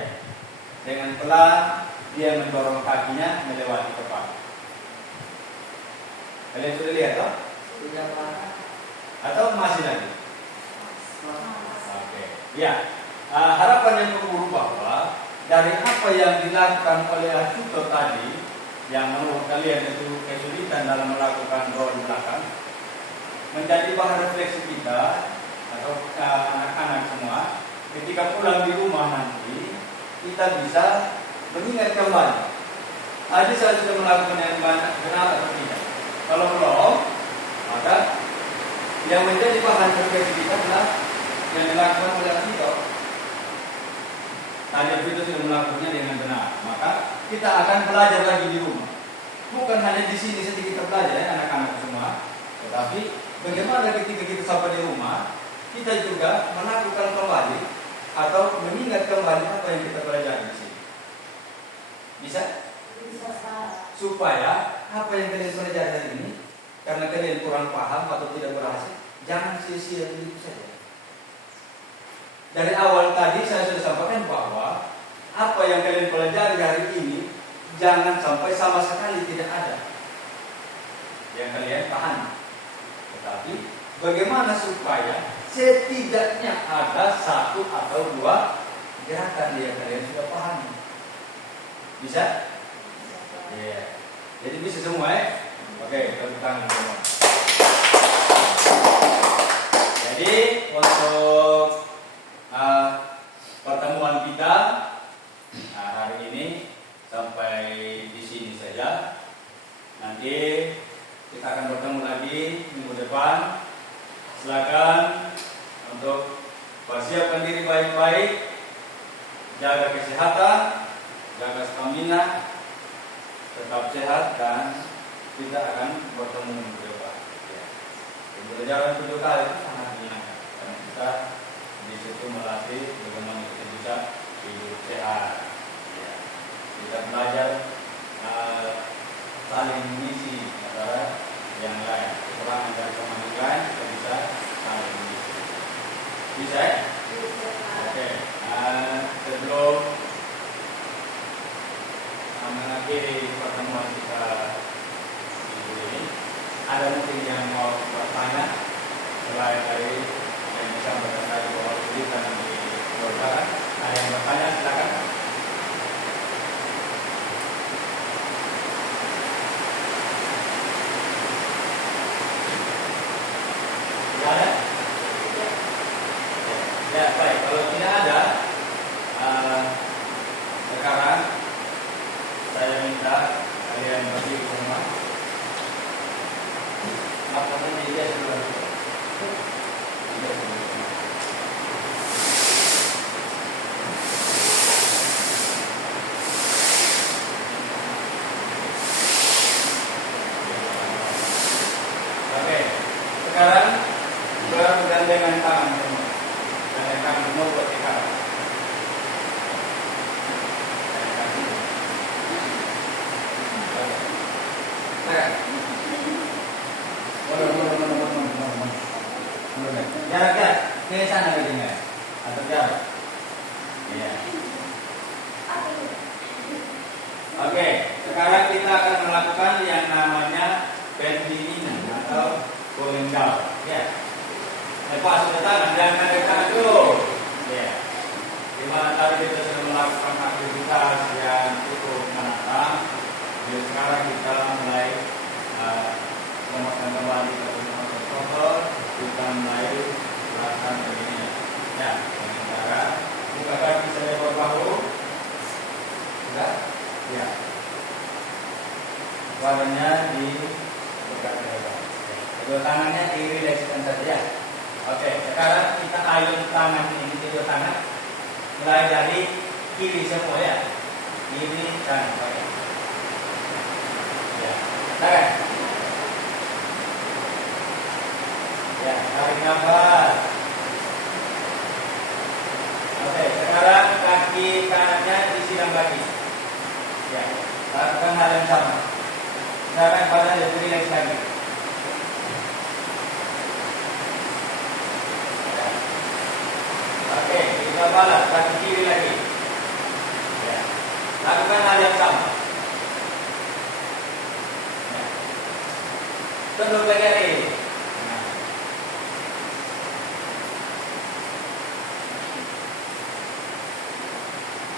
Dengan pelan dia mendorong kakinya melewati kepala. Kalian sudah lihat toh? Sudah Pak. Atau masih lagi? Oke. Ya. Harapan yang berguru bahwa dari apa yang dilakukan oleh Arvito tadi, yang menurut kalian itu kesulitan dalam melakukan roll belakang, menjadi bahan refleksi kita atau anak-anak semua. Ketika pulang di rumah nanti, kita bisa mengingat kembali. Tadi saya sudah melakukan yang benar atau tidak. Kalau belum, maka yang menjadi bahan refleksi kita adalah yang dilakukan oleh Arvito. Tadi Arvito sudah melakukannya dengan benar, maka kita akan belajar lagi di rumah. Bukan hanya di sini saja kita belajar ya anak-anak semua, tetapi bagaimana ketika kita sampai di rumah, kita juga melakukan kembali atau mengingat kembali apa yang kita pelajari di sini. Bisa? Bisa, Pak. Supaya apa yang kalian pelajari hari ini, karena kalian kurang paham atau tidak berhasil, jangan sia-sia begitu saja. Dari awal tadi saya sudah sampaikan bahwa apa yang kalian pelajari hari ini jangan sampai sama sekali tidak ada yang kalian pahami. Tetapi bagaimana supaya setidaknya ada 1 atau 2 gerakan yang kalian sudah pahami. Bisa? Iya. Jadi bisa semua ya? Oke, tepuk tangan semua. Jadi untuk pertemuan kita hari ini sampai di sini saja. Nanti kita akan bertemu lagi minggu depan. Silakan untuk persiapkan diri baik-baik, jaga kesehatan, jaga stamina, tetap sehat, dan kita akan bertemu minggu depan. Ya. Pembelajaran 7 kali itu sangat menyenangkan karena kita di situ melatih bagaimana kita bisa hidup sehat. Ya. Kita belajar saling mengisi antara yang lain. Kekurangan dari kemanusiaan kita bisa saling mengisi. Bisa ya? Oke. Sebelum mengakhiri pertemuan kita minggu ini, ada mungkin yang mau bertanya selain dari yang disampaikan Baik, kalau tidak ada, sekarang saya minta kalian berdiri semua. Apa saja dia dulu? Oke, sekarang bergandengan tangan semua. Gandengan tangan semua buat kita. Jarak ke sana begini atau jarak? Iya. Oke, sekarang kita akan melakukan yang namanya pendinginan atau cooling down. Ya. Lepas sudah tangan, jangan naik tangan dulu. Ya. Dimana tadi kita sudah melakukan aktivitas yang cukup menantang. Jadi sekarang kita mulai memasang kembali ke protokol. Kita mulai melakukan pendinginan. Ya, dengan cara buka kaki selebar bahu. Sudah? Ya. Badannya di dekat dada. Kedua tangannya dirilekskan saja. Oke, sekarang kita ayun tangan ini kedua tangan. Mulai dari kiri semua ya. Kiri kanan. Oke. Ya. Tangan. Ya, tarik nafas. Oke, sekarang kaki kanannya disilang lagi. Ya, lakukan hal yang sama. Sekarang badan rileks lagi. Ya. Oke, kita balas kaki kiri lagi. Ya. Lakukan hal yang sama. Ya. Tunduk lagi hari ini.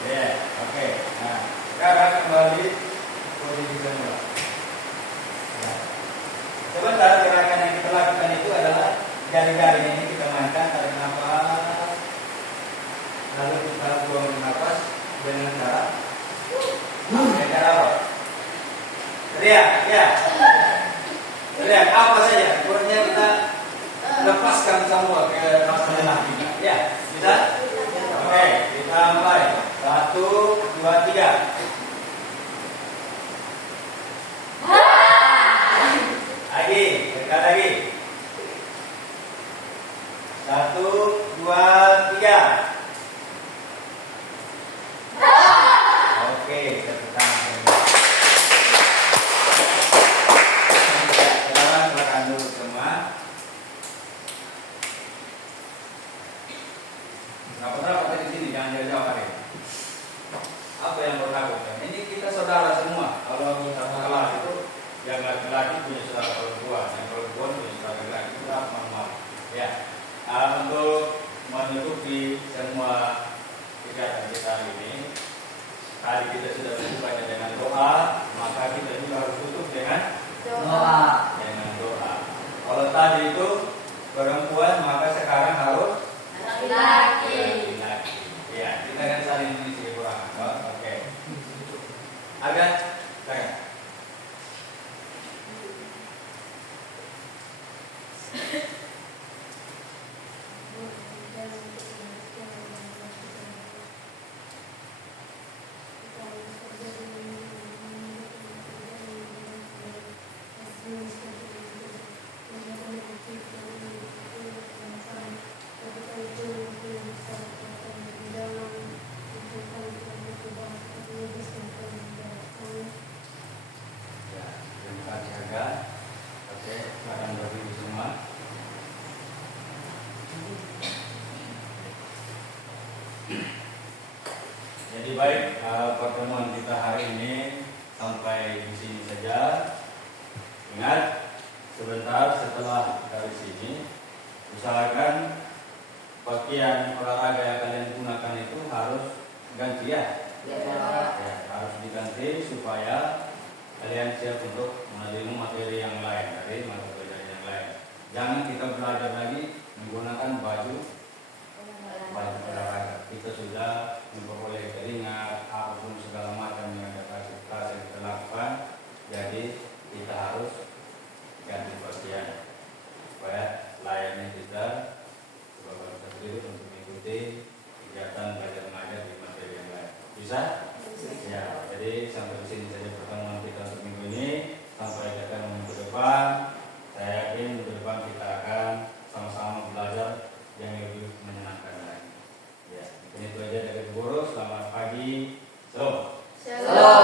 Ya, oke. Nah, sekarang kembali posisi semula. Ya. Sebentar gerakan yang kita lakukan itu adalah jari-jari ini kita mainkan, tarik nafas, lalu kita buang nafas dengan cara apa? Teriak, ya. Teriak apa saja, pokoknya kita lepaskan semua ke masa lelah kita. Ya, bisa? Oke, kita mulai. 1, 2, 3. Lagi, dekat lagi. 1, 2, 3. Oke, tepuk tangan. Silakan dulu semua. Rapat-rapat di sini, jangan jauh-jauh hari. Apa yang berlaku? Ini kita saudara semua. Kalau satu kelas itu yang laki-laki punya saudara perempuan, yang perempuan punya saudara laki-laki, kita normal. Ya, untuk menutupi semua kegiatan kita ini, tadi kita sudah buka dengan doa, maka kita juga harus tutup dengan doa. Dengan doa. Kalau tadi itu perempuan, maka sekarang harus laki-laki. Ya, kita akan saling mengisi kekurangan. Oke. Agak, saya. Jadi baik, pertemuan kita hari ini sampai di sini saja. Ingat, sebentar setelah dari sini, usahakan pakaian olahraga yang kalian gunakan itu harus ganti ya. Ya, harus diganti supaya kalian siap untuk menerima materi yang lain dari mata pelajaran yang lain. Jangan kita belajar lagi menggunakan baju hadir untuk mengikuti kegiatan belajar mengajar di materi yang lain. Bisa? Ya, jadi sampai di sini saja pertemuan kita untuk minggu ini. Sampai ketemu minggu depan. Saya yakin minggu depan kita akan sama-sama belajar yang lebih menyenangkan lagi. Ya, mungkin itu aja dari guru. Selamat pagi. Shalom. Shalom.